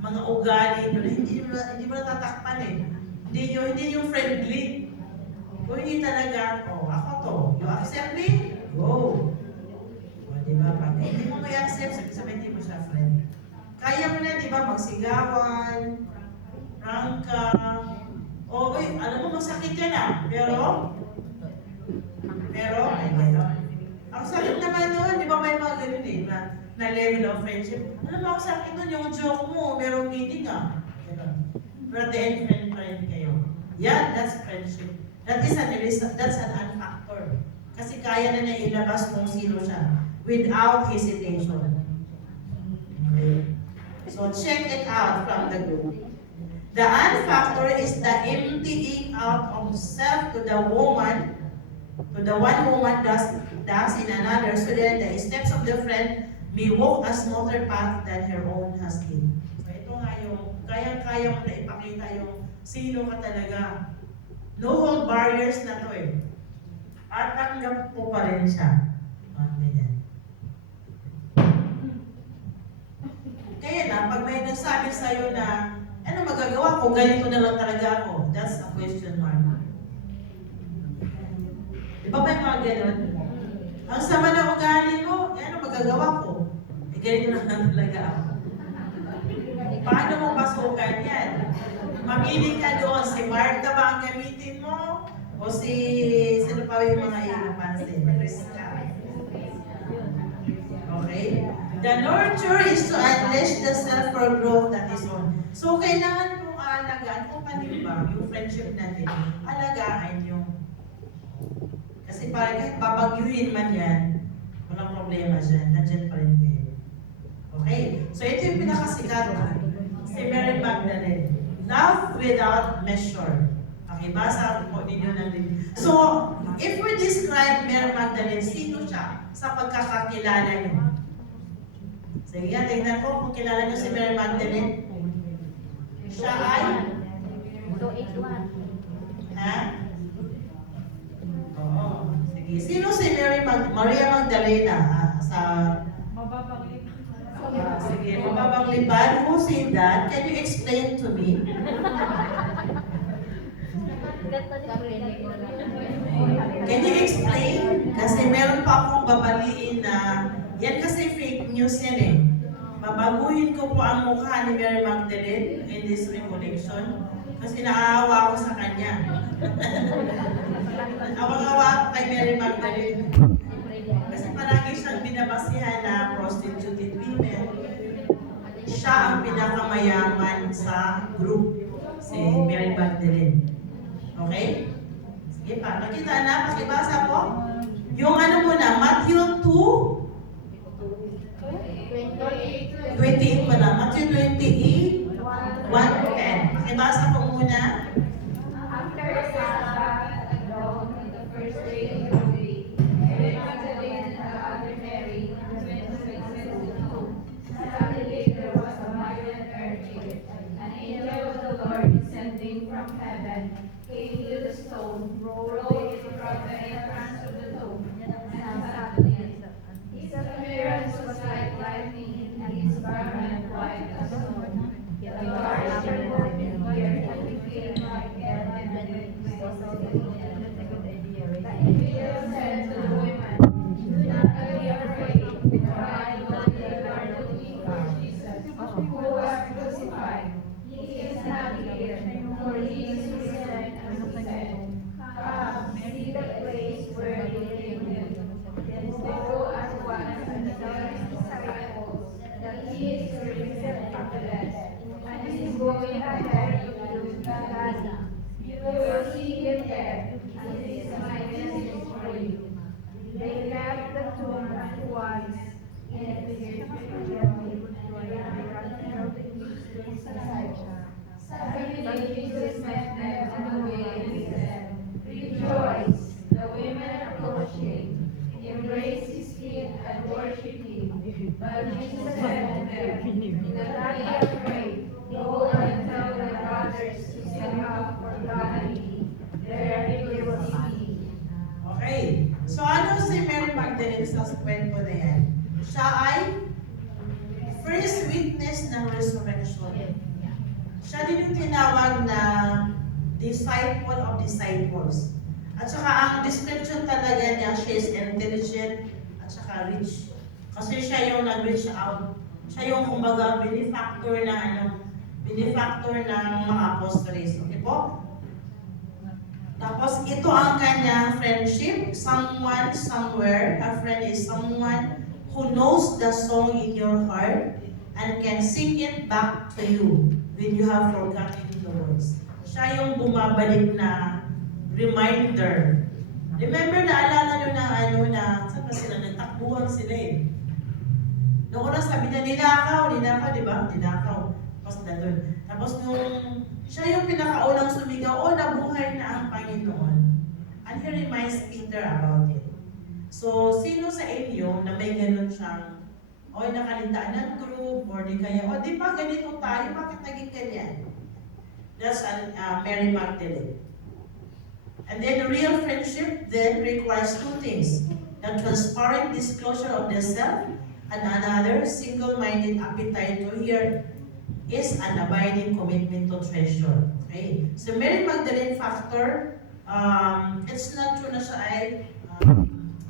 mga ugali nyo na hindi mo natatakpan eh. Hindi yung friendly. Kung hindi talaga, ako to. You accept me? Go. Diba? Pag hindi mo may accept, sabi hindi mo siya friend. Kaya mo na, di ba, magsigawan, prangka, alam mo, masakit yan pero, ay gano'n. Ang sakit naman doon, di ba, may mga ganun eh, na level of friendship. Alam mo, ang sakit doon, yung joke mo, merong meeting Gano'n. Pero at the end, friend pa rin kayo. Yan, that's friendship. That's an unfactor. Kasi kaya na niya ilabas kung sino siya without hesitation. Okay. So check it out from the group. The unfactor is the emptying out of self to the one woman does in another, so that the steps of the friend may walk a smoother path than her own has been. So ito nga yung kaya mo na ipakita yung sino ka talaga. No hold barriers na to eh. At tanggap po pa rin siya. Ganyan. Kaya na, pag may nagsabi sa'yo na, ano magagawa ko, ganito na lang talaga ako, that's a question mark. Di ba may mga ganun? Ang sama na ugali mo, ano magagawa ko? Ganito na lang talaga ako. Paano mo pasukan yan? Mamili ka doon, si Marta ba ang gamitin mo? O sino pa yung mga inapansin? Okay? The nurture is to unleash the self for growth that is on. So, kailangan mong alagaan kung kanina yung friendship natin, alagaan yung. Kasi parang kahit babagyuhin man yan, walang problema dyan, nandyan pa rin kayo. Okay? So, ito yung pinakasikat na, si Mary Magdalene. Love without measure. Okay, basa po ninyo ng rin. So, if we describe Mary Magdalene, sino siya sa pagkakakilala niyo? Sige nga, tingnan ko kung kilala niyo si Mary Magdalene. Siya ay? Ha? Oo. Sige. Sino si Maria Magdalena? Sa sige, mababang lipan. Who said that? Can you explain to me? Can you explain? Kasi meron pa akong babaliin na yan kasi fake news yan eh. Babaguhin ko po ang mukha ni Mary Magdalene in this recollection kasi naaawa ako sa kanya. Awang-awa ako kay Mary Magdalene. Kasi palagi siyang binabasihan na prostituted women. Siya ang pinakamayaman sa group, si Mary Magdalene. Okay? Sige pa, nakita na, pakibasa po. Yung ano muna, Matthew 2:28 pala. Matthew 28, 1 to 10. Pakibasa po muna. After the Sabbath, at dawn on the first day of the week, Mary Magdalene and the other Mary went to the tomb. Suddenly there was a violent earthquake. An angel of the Lord descending from heaven came to the stone, rolled it from the entrance of the tomb, and sat on it. His appearance was like lightning, and his garment white as snow. The guards trembled in fear and became like dead men. The angel said to the women, "Do not be afraid, for I know that you are looking for Jesus, who was crucified. He is not here, for he is risen as he said. Come, see the place where he laid him. Then go at once and tell his disciples that he is risen from the dead, and is going ahead of you to Galilee. You will see him there, and this is my message for you." They left the tomb at once and appeared to his disciples. Suddenly Jesus met them on the way and said, "Rejoice!" The women approached him, embraced his feet, and worshipped him. But Jesus said to them, "Do not be afraid. Go and tell my brothers to set out for Galilee. There they will see me." Okay. So ano si Mary Magdalene sa kwento na yan? Siya ay first witness ng resurrection. Siya din yung tinawag na disciple of disciples. At saka ang description talaga niya, she is intelligent at saka rich. Kasi siya yung nag-reach out. Siya yung kumbaga benefactor ng mga apostoles. Okay po? Tapos ito ang kanya friendship, someone, somewhere. A friend is someone who knows the song in your heart and can sing it back to you when you have forgotten the words. Siya yung bumabalik na reminder. Remember, naalala nyo na saan ba sila? Nagtakbuhan sila eh. Noong una sabi na ninakaw, di ba? Ninakaw. Tapos na doon. Tapos nung siya yung pinakaunang sumigaw, nabuhay na ang Panginoon. And he reminds Peter about it. So, sino sa inyo na may ganun siyang, nakalitaan ng group, or di kaya, di ba ganito tayo, bakit naging ganyan? That's Mary Magdalene. And then real friendship then requires two things: the transparent disclosure of the self, and another single-minded appetite to hear is an abiding commitment to treasure. Okay? So Mary Magdalene factor, it's not true na siya ay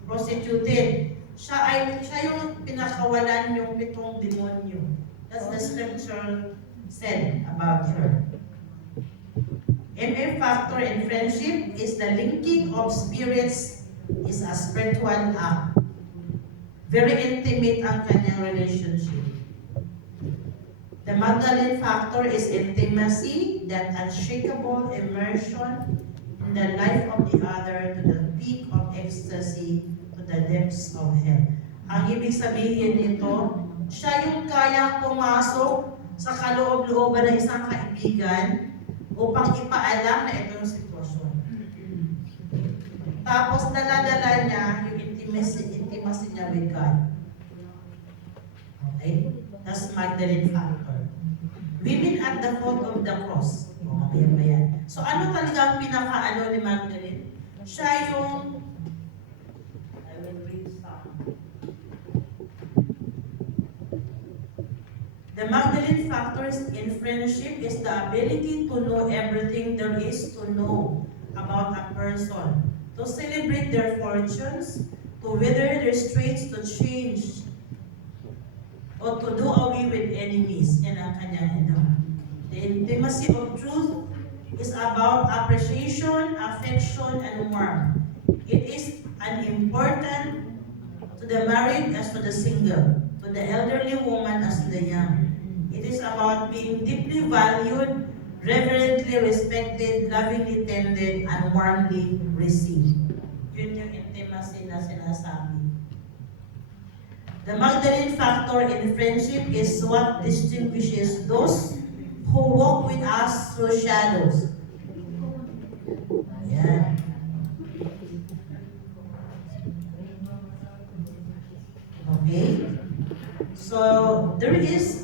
prostituted. Siya yung pinakawalan yung 7 demonyo. That's the scripture said about her. MA factor in friendship is the linking of spirits, is a spiritual act. Very intimate ang kanyang relationship. The Magdalene factor is intimacy, that unshakable immersion in the life of the other to the peak of ecstasy, to the depths of hell. Ang ibig sabihin nito, siya yung kayang pumasok sa kaloob-looban ng isang kaibigan upang ipaalam na ito yung sitwasyon. Tapos dala-dala niya yung intimacy niya with God. Okay? That's Magdalene factor. Women at the foot of the cross. Mamaya ba yan? So ano talaga ang pinaka-ano ni Magdalene? Siya yung I will read some. The Magdalene factors in friendship is the ability to know everything there is to know about a person, to celebrate their fortunes, to weather their straits, to change, or to do away with enemies. Yan ang kanyang The intimacy of truth is about appreciation, affection, and warmth. It is an important to the married as to the single, to the elderly woman as to the young. It is about being deeply valued, reverently respected, lovingly tended, and warmly received. Yun yung intimacy na sinasabi. The Magdalene factor in friendship is what distinguishes those who walk with us through shadows. Yan. Okay? So, there is,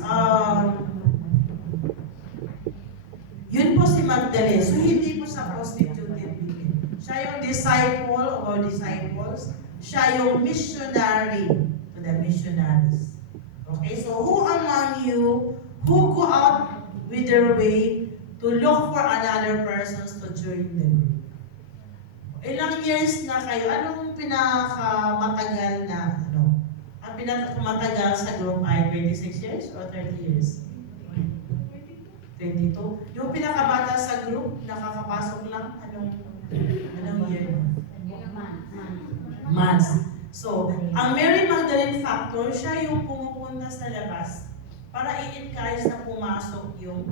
yun po si Magdalene. So, hindi po sa prostituted women. Siya yung disciple or disciples. Siya yung missionary to the missionaries. Okay? So, who among you who go out with their way to look for another persons to join the group? Ilang years na kayo? Anong pinakamatagal na, ang pinakamatagal sa group ay 26 years or 30 years? 22. Yung pinakabata sa group, nakakapasok lang, anong year? Months. So, ang Mary Magdalene factor, siya yung pumupunta sa labas para i-encourage na pumasok yung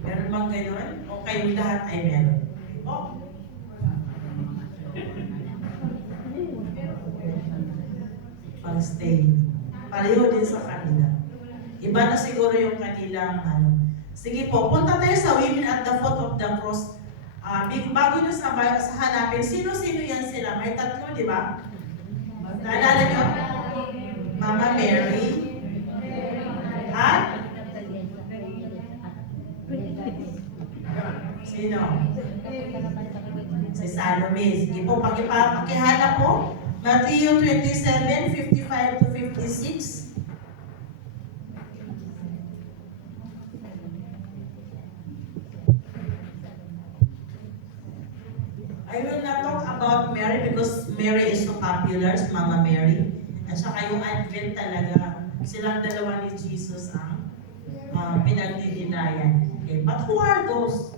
meron bang gano'n? O kayong lahat ay meron? O? Pag-stay. Pareho din sa kanila. Iba na siguro yung kanilang Sige po, punta tayo sa Women at the Foot of the Cross. Bago nyo sa hanapin, sino-sino yan sila? May tatlo, di ba? Naalala nyo? Mama Mary. At? Sino? Si Salome. Sige po, pakihanap po. Matthew 27, 55 to 56. I will not talk about Mary because Mary is so popular, Mama Mary. At saka yung Advent talaga, silang dalawa ni Jesus ang pinagdidinayan. Okay. But who are those?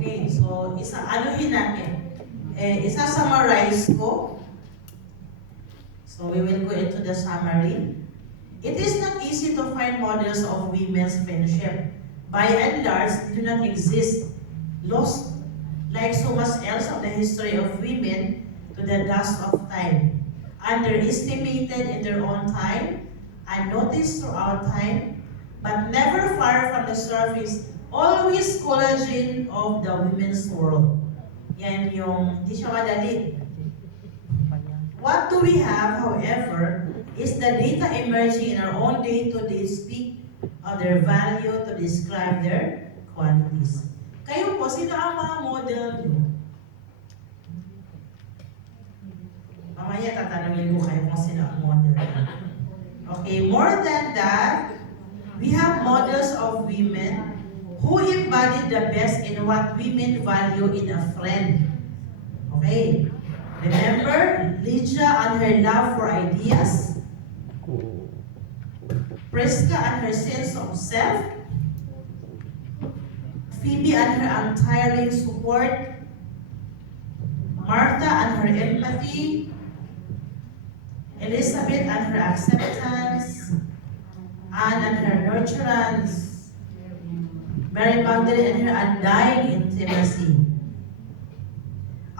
Okay, so anuhin natin. Isa-summarize ko. So we will go into the summary. It is not easy to find models of women's friendship. By and large, they do not exist. Lost, like so much else of the history of women, to the dust of time. Underestimated in their own time, unnoticed throughout time, but never far from the surface, always collagen of the women's world. Yan yung, di siya madali. What do we have, however, is the data emerging in our own day-to-day speak of their value to describe their qualities. Kayo po, sino ang mga model nyo? Mamaya tatanungin ko kayo kung sino ang model. Okay, more than that, we have models of women who embody the best in what women value in a friend. Okay. Remember Lydia and her love for ideas, Prisca and her sense of self, Phoebe and her untiring support, Martha and her empathy, Elizabeth and her acceptance, Anne and her nurturance, Mary Magdalene and her undying intimacy.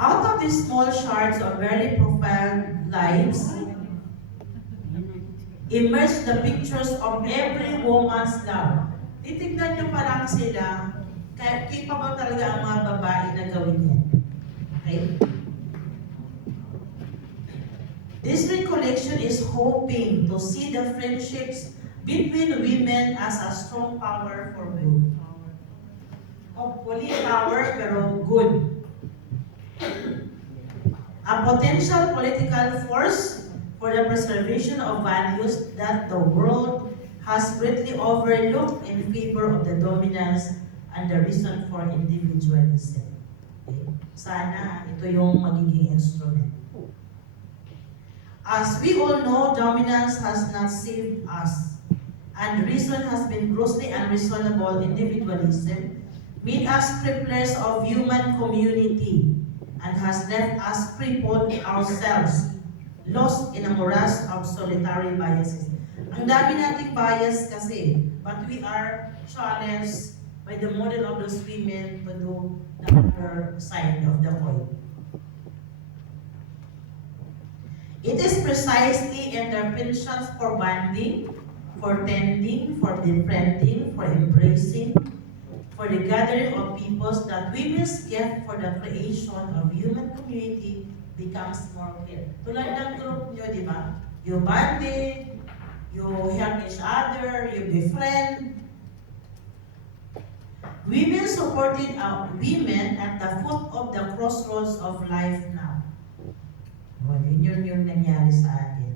Out of these small shards of very profound lives, emerge the pictures of every woman's love. Titignan nyo pa lang sila, capable talaga ang mga babae na gawin yan. Okay? This recollection is hoping to see the friendships between women as a strong power for good. Hopefully power, pero good. A potential political force for the preservation of values that the world has greatly overlooked in favor of the dominance and the reason for individualism. Sana ito yung magiging instrument. As we all know, dominance has not saved us, and reason has been grossly unreasonable individualism, made us cripplers of human community, and has left us crippled ourselves, lost in a morass of solitary biases. Ang dami nating bias kasi, but we are challenged by the model of those women to do the other side of the coin. It is precisely in their penchant for bonding, for tending, for befriending, for embracing, for the gathering of peoples that women's gift for the creation of human community becomes more clear. Tulad ng group nyo, di ba? You bonding, you help each other, you befriend. Women supported women at the foot of the crossroads of life now. Yun yung nangyari sa atin.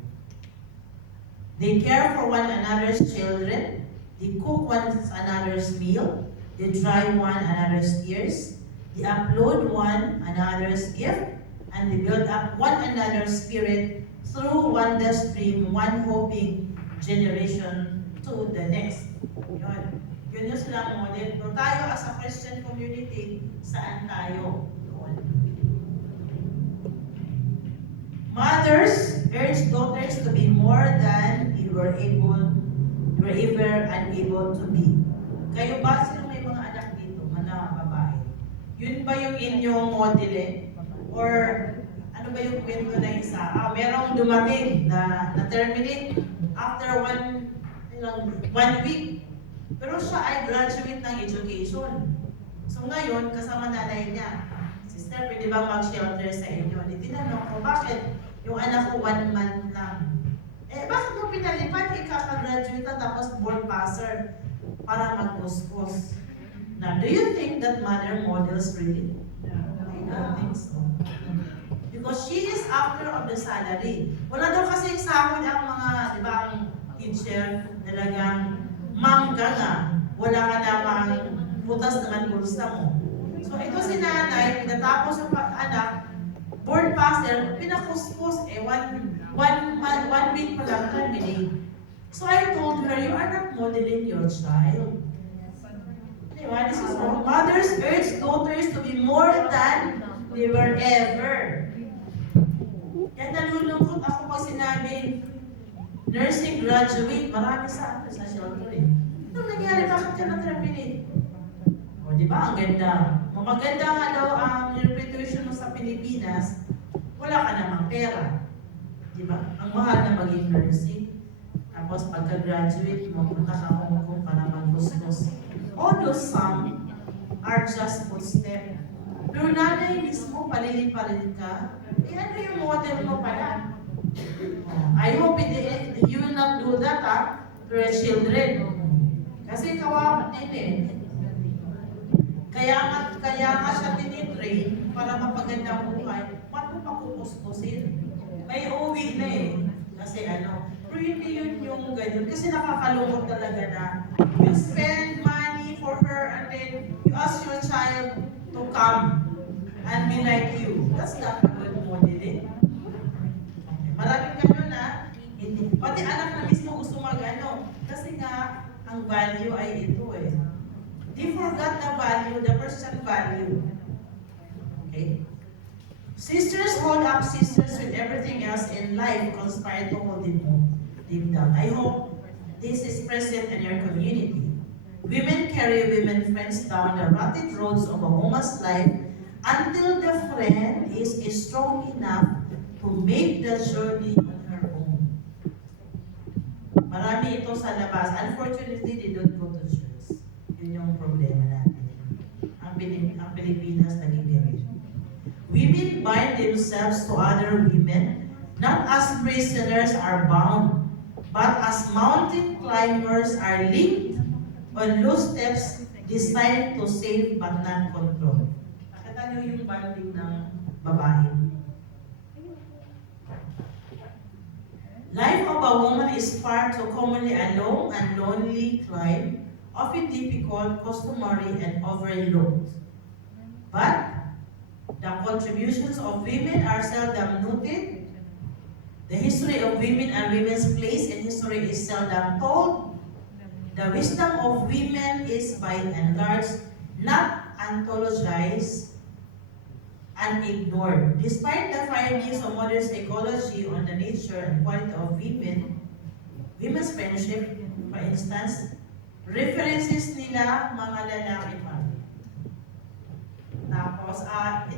They care for one another's children, they cook one another's meal, they dry one another's tears, they upload one another's gift, and they build up one another's spirit through one stream, one hoping generation to the next. Yun yung silang model. Pero tayo as a Christian community, saan tayo? Mothers urge daughters to be more than they were ever unable to be. Kayo ba, sino may mga anak dito, mga babae? Yun ba yung inyong model eh? Or ano ba yung kwento na isa? Merong dumating na terminate after one week. Pero siya ay graduate ng education. So ngayon, kasama nanay niya, sister, pwede ba mag-shelter sa inyo? Di tinanong ko, bakit? Yung anak ko 1 month lang. Bakit mo pinalipat? Ikaka-graduate na tapos board passer para mag-puspos. Now, do you think that mother models really? I don't think so. Because she is after of the salary. Wala daw kasi sahod ang mga, di ba, ang teacher, talagang ma'am ka nga, wala ka namang butas ng bulsa mo. So ito si nanay, pinatapos yung anak, board passer, pinakuspos, one week pa lang terminate. So I told her, you are not modeling your child. Diba? This is all. Mothers urge daughters to be more than they were ever. Yan nalulungkot ako pag sinabi, nursing graduate, marami sa shelter eh. Anong nangyari? Bakit ka na-terminate? O diba, ang ganda. Maganda nga daw ang reputation mo sa Pilipinas, wala ka namang pera. Diba? Ang mahal na maging nursing. Tapos pagka-graduate mo, punta ka Hong Kong para mag-gustos. Although some are just footstep. Pero nanay mismo, palilin-palin ka, ano yung model mo pala? I hope you will not do that to your children. Kasi kawawa din eh. Kaya nga siya tinitrain para mapaganda ang buhay. Ba't mo pakukuskusin? May uwi na eh. Kasi pero hindi yun yung ganyan. Kasi nakakalungkot talaga na you spend money for her and then you ask your child to come and be like you. That's not a good model eh. Maraming ganun na. Pati anak na mismo gusto kasi nga ang value ay ito eh. They forgot the value, the person value. Okay? Sisters hold up sisters with everything else in life conspire to hold them down. I hope this is present in your community. Women carry women friends down the rutted roads of a woman's life until the friend is strong enough to make the journey on her own. Marami ito sa labas. Unfortunately, they don't go to church. Yun yung problema natin. Ang Pilipinas naging ganyan. Women bind themselves to other women, not as prisoners are bound, but as mountain climbers are linked on loose steps designed to save but not control. Nakita niyo yung bonding ng babae. Life of a woman is far too commonly a long and lonely climb, often difficult, customary, and overlooked. But The contributions of women are seldom noted. The history of women and women's place in history is seldom told. The wisdom of women is by and large not anthologized and ignored. Despite the findings of modern psychology on the nature and quality of women's friendship, for instance, references nila mga lalaki pa. Tapos,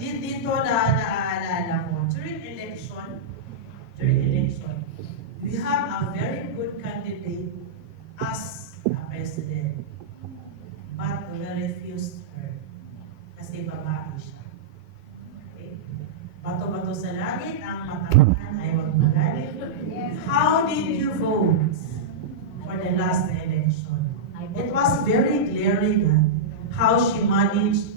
dito na naaalala ko, during election, we have a very good candidate as a president. But we refused her kasi babae siya. Okay? Bato-bato sa langit, ang matamaan ay wag magalit. How did you vote for the last election? It was very glaring how she managed.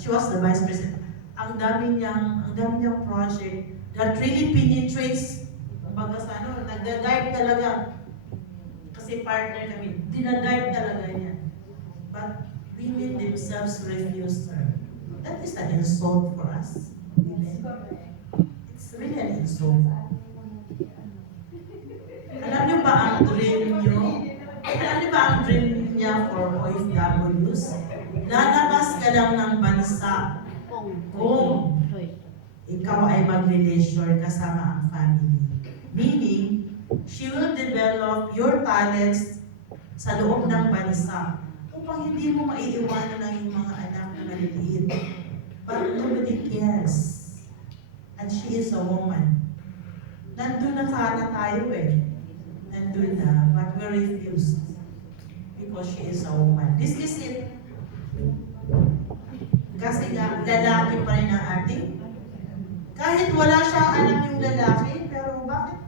She was the vice president. Ang dami niyang project that really penetrates. Kumbaga sa nagda-dive talaga. Kasi partner kami, dinadive talaga niya. But women themselves refused her. That is an insult for us, women. It's really an insult. Alam niyo ba ang dream niyo? Alam niyo ba ang dream niya for OFWs? Lalabas ka lang ng bansa kung ikaw ay magle-leisure kasama ang family. Meaning, she will develop your talents sa loob ng bansa upang hindi mo maiiwanan ng yung mga anak na maliliit. But nobody cares. And she is a woman. Nandun na sana tayo Nandun na, but we refused. Because she is a woman. This is it. Kasi nga, lalaki pa rin ang ating. Kahit wala siya alam yung lalaki, pero bakit?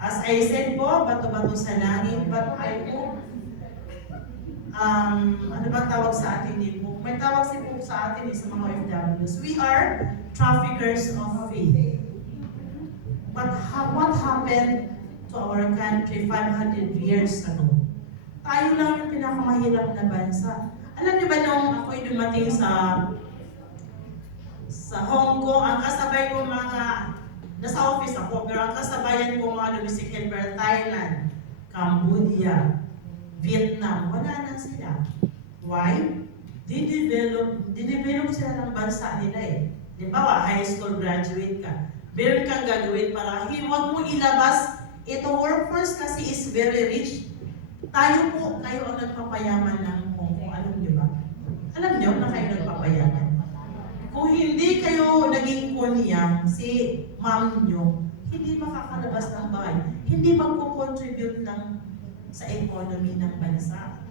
As I said po, bato-bato sa langit, but I hope, ano ba tawag sa atin dito? May tawag si po sa atin sa mga OFWs. We are traffickers of faith. But what happened to our country 500 years ago? Tayo lang yung pinakamahirap na bansa. Alam niyo ba nung ako'y dumating sa Hong Kong, ang kasabay ko nasa office ako, pero ang kasabayan ko mga domestic helper, Thailand, Cambodia, Vietnam, wala na sila. Why? Dinevelop sila ng bansa nila Di ba, high school graduate ka. Meron kang gagawin para huwag mo ilabas ito workforce kasi is very rich. Kayo ang nagpapayaman ng Hong Kong. Alam niyo ba? Alam niyo na kayo nagpapayaman. Kung hindi kayo naging kunyang, si ma'am niyo, hindi makakalabas ng bahay. Hindi magko-contribute sa economy ng bansa.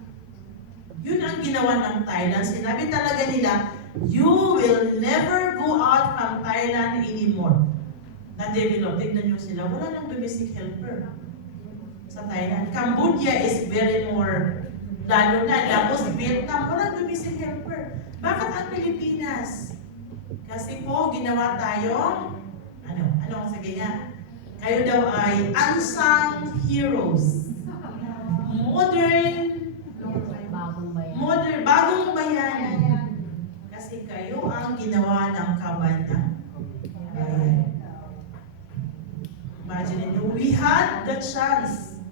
Yun ang ginawa ng Thailand. Sinabi talaga nila, you will never go out from Thailand anymore. Na-develop. Tignan nyo sila. Wala nang domestic helper sa Thailand. Cambodia is very more, lalo na. Tapos Vietnam, wala domestic helper. Bakit ang Pilipinas? Kasi po, ginawa tayo, sige nga, kayo daw ay unsung heroes. Bagong bayani. Kasi kayo ang ginawa ng kabanang bayan. Imagine nyo, we had the chance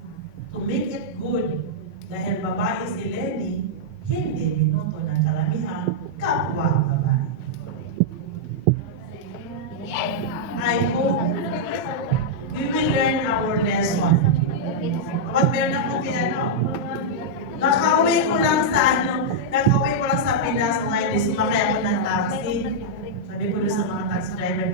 to make it good. Dahil babae si Lenny, hindi minuto ng kalamihang kapwa babae. I hope we will learn our lesson. Ba't meron akong nakauwi ko lang sa Pinas, ngayon sumakay ako ng taxi. Sabi ko doon sa mga taxi driver,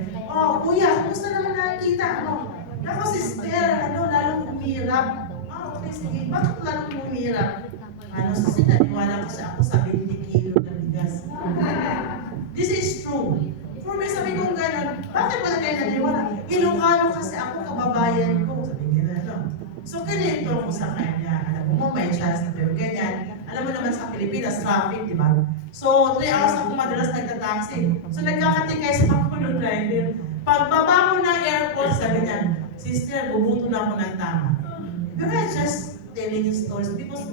kuya, kumusta naman nakikita mo? Ako sister, lalong humirap. Okay, sige, bakit lalong humirap? Naniwala ko siya ako sa 20 kilo na bigas. This is true. For me, sabi kong gano'n, bakit ba kayo naniwala? Ilocano kasi ako, kababayan ko. Sabi gano'n, So, kinento ko sa kanya. Alam mo, may chance na pero ganyan. Alam mo naman sa Pilipinas, traffic, di ba? So, 3 hours ako madalas nagta-taxi. So, nagkakatikay sa ako ng driver. Pagbaba ko ng airport, sabi niya, sister, bubuto na ako ng tama. But I'm just telling you stories because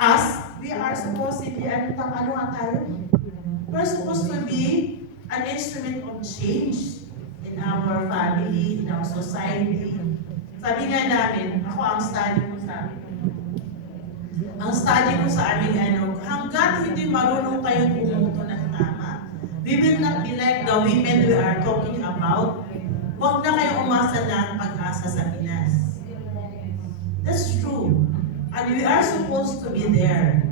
us, we are supposed to be, ano nga tayo? We're supposed to be an instrument of change in our family, in our society. Sabi nga namin, ako ang study ko sa aming hanggat hindi marunong kayo pumuto ng tama, we will not be like the women we are talking about. Huwag na kayo umasa ng pag-asa sa Pinas. That's true. And we are supposed to be there.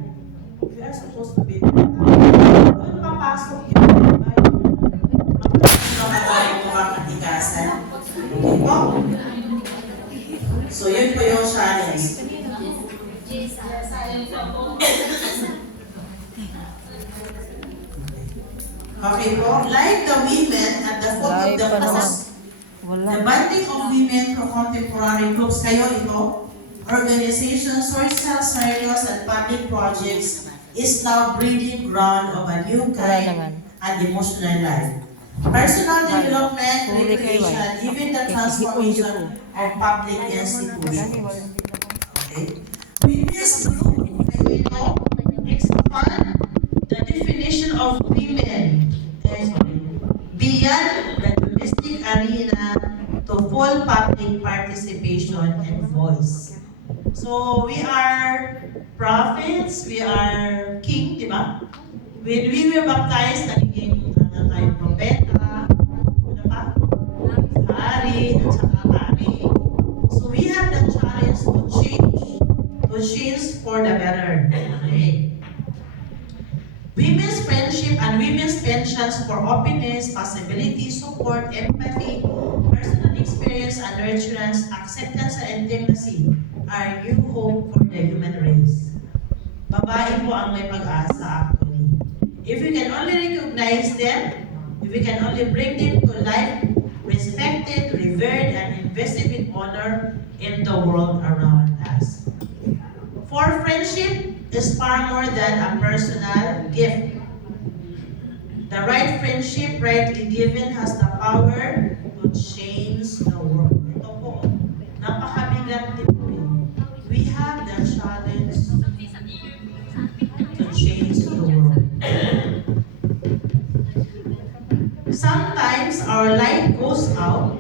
We are supposed to be there. Doon papasok yung makakatikasan. Okay po? So yun po yung challenge. Okay po? Like the women at the foot of the cross, the bonding of women to contemporary groups, kayo ito, organizations, social circles, and public projects is now breeding ground of a new kind and emotional life. Personal development, recreation, even the transformation of public institutions. Okay? Women's group, expand the definition of women beyond the domestic arena to full public participation and voice. So we are prophets, we are king, di ba? When we were baptized, naging tayo propeta, ano pa? Hari, at saka hari. So we have the challenge to change for the better. Okay. Women's friendship and women's pensions for openness, possibility, support, empathy, personal experience and nurturance, acceptance and intimacy are new hope for the human race. Babae po ang may pag-asa actually. If we can only recognize them, if we can only bring them to life, respected, revered, and invested with honor in the world around us. For friendship is far more than a personal gift. The right friendship, rightly given, has the power to change the world. Ito po, napakabigat din po. We have the challenge to change the world. Sometimes our light goes out.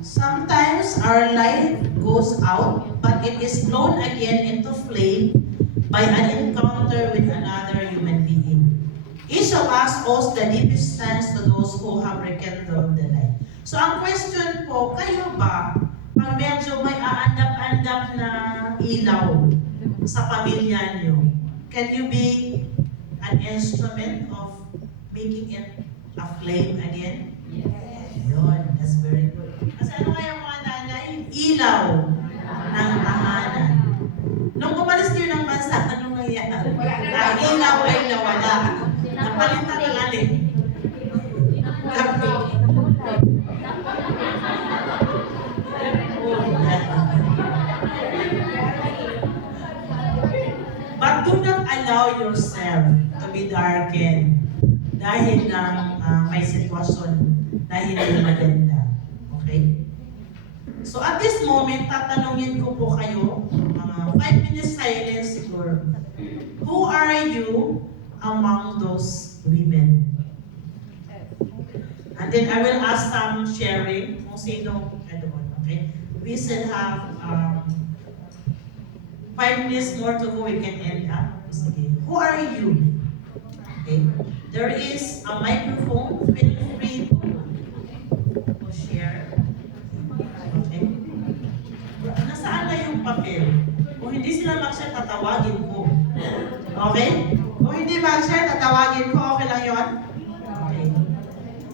Sometimes our light goes out, but it is blown again into flame by an encounter with another human being. Each of us owes the deepest thanks to those who have rekindled the light. So ang question po, kayo ba, pag medyo may aandap-andap na ilaw sa pamilya nyo, can you be an instrument of making it a flame again? Yes. Yun, that's very good. Kasi ano kaya mga nanay? Ilaw ng tahanan. Nung umalis niyo ng bansa, anong nangyayari? Ang ilaw ay nawala. Napalitan ng alin. Kape. But do not allow yourself to be darkened dahil ng may sitwasyon na hindi maganda. Okay? So at this moment, tatanungin ko po kayo, 5 minutes silence siguro. Who are you among those women? And then I will ask some sharing kung sino doon. Okay? We still have 5 minutes more to go. We can end up. Sige. Who are you? Okay? There is a microphone. Feel free to share. Okay? Nasaan na yung papel? Kung hindi sila mag-share, tatawagin ko. Okay? Kung hindi mag-share, tatawagin ko. Okay lang yun? Okay.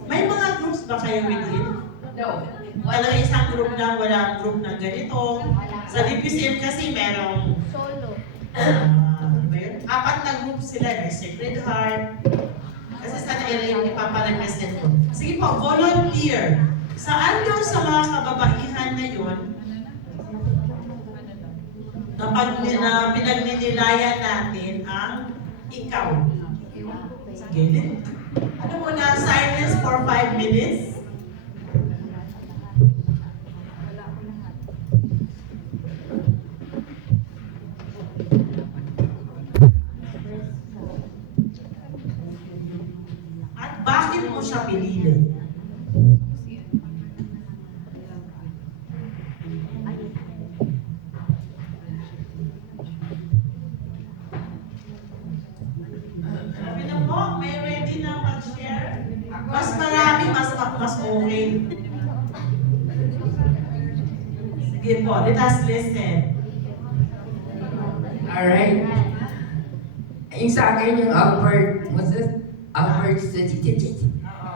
May mga groups ba kayo within? No. Talaga isang group lang, walang group na ganito. Sa DPCM kasi merong Solo. 4 na group sila. May Sacred Heart. Kasi sana ipaparepresent ko. Sige po, volunteer. Saan doon sa mga kababaihan na yun, na pinagninilayan natin ang ikaw? Sige. Ano mo na, silence for 5 minutes? bakit mo siya pinili? Sabi na po, may ready na mag-share? Mas marami, mas okay. Sige po, let us listen. Alright. Yung sa akin, yung Albert, what's this? Albert,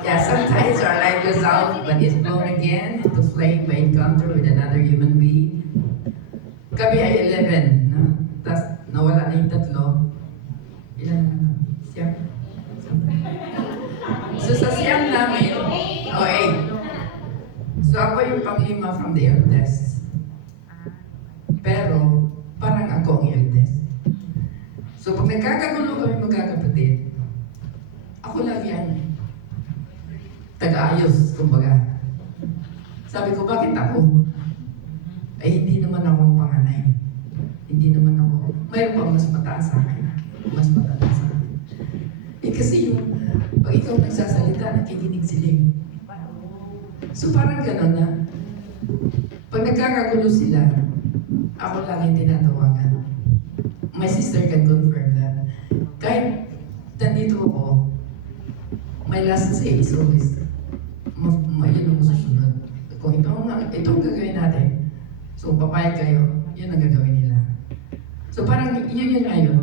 yeah, sometimes our life goes out, but it's blown again into flame by encounter with another human being. Kami ay 11, no? Tapos nawala na yung tatlo. Ilan na? Siyam? So sa siyam namin, oh, 8. So ako yung panglima from the eldest. Pero, parang ako ang eldest. So pag nagkakagulo kami magkakapatid, ako lang yan. Taga-ayos, kumbaga. Sabi ko, bakit ako? Ay, hindi naman akong panganay. Hindi naman ako. Mayroon pang mas mataas sa akin. Mas mataas sa akin. Eh kasi yung, pag ikaw nagsasalita, nakikinig sila. So parang gano'n na, pag nagkakagulo sila, ako lang yung tinatawagan. My sister can confirm that. Kahit nandito ako, my last say is always, yun ang susunod. Kung itong gagawin natin, so papayag kayo, yun ang gagawin nila. So parang yun nga yun,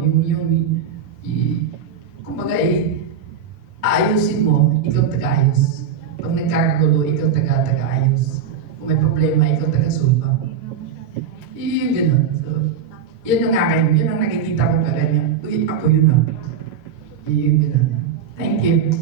kumbaga aayusin mo, ikaw taga-ayos. Pag nagkakagulo, ikaw taga-ayos. Kung may problema, ikaw taga-sulba. Yun gano'n. So, yun ang akin, yun ang nakikita ko kaganyan. Uy, ako yun ah. Yun gano'n. Thank you.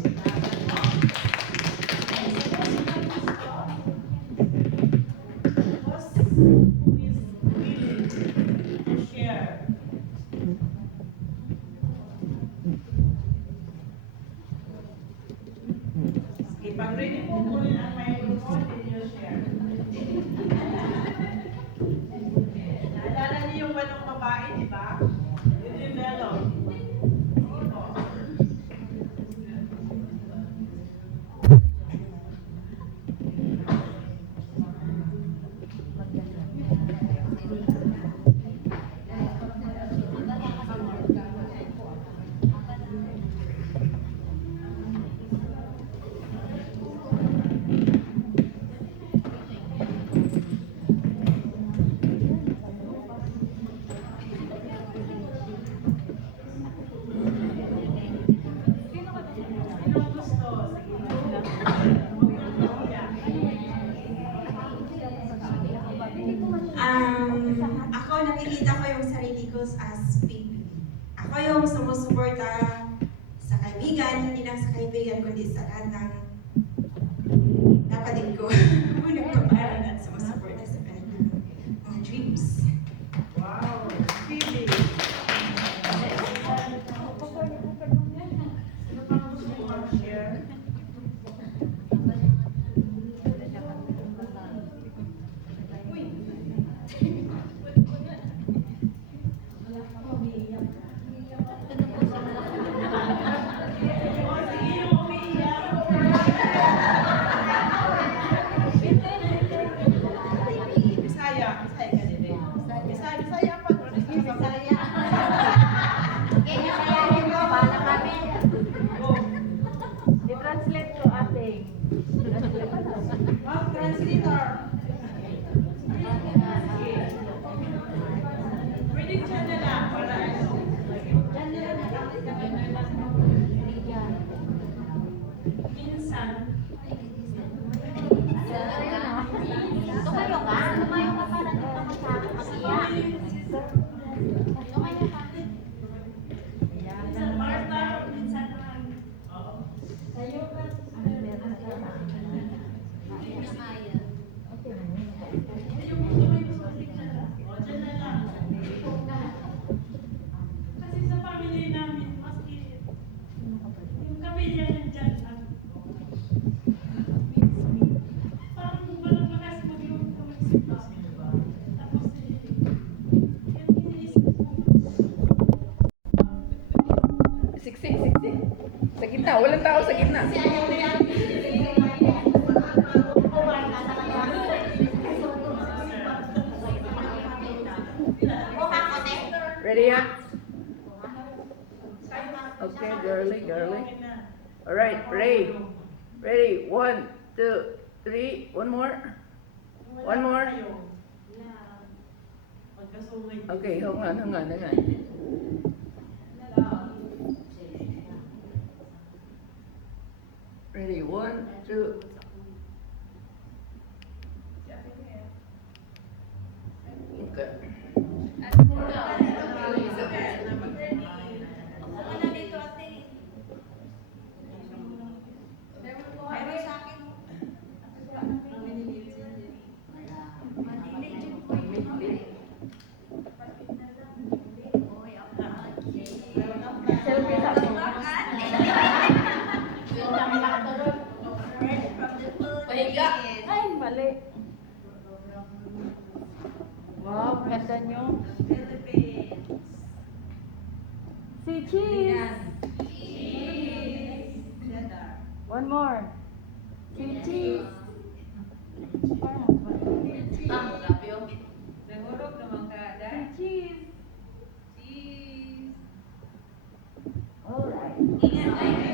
Pag-ready po muna ang microphone, and you share. Naalala niyo yung walong babae, di ba? Yung develop. Ako nakikita ko yung sarili ko as baby. Ako yung sumusuporta sa kaibigan, hindi lang sa kaibigan, kundi sa lahat ng kapatid ko. Ako nagpaparal at sumusuporta sa kanilang mga dreams. Wow! Phoebe! Sino pa ang gusto mo mag-share? I-translate ko ating. Translator! Pwede siya na lang para ano. Minsan. Tumayo ka. Tumayo ka para dito ka sa akin mag-iyak. Tumayo ka. Minsan Martha, minsan naman. Oo. Sayo ka. O, dyan na lang. Kasi sa family namin, maski yung pamilya nandyan lang. Sa gitna, walang tao sa gitna. Ready, ya? Okay, girly, girly. Alright, pray. Ready, 1, 2, 3. One more. One more. Okay, hang on. Ready, 1, 2. Okay. Selfie sa mo. Pahiga. Ay, mali. Wow, ganda nyo. Si cheese. One more. Si cheese. Si cheese. Alright.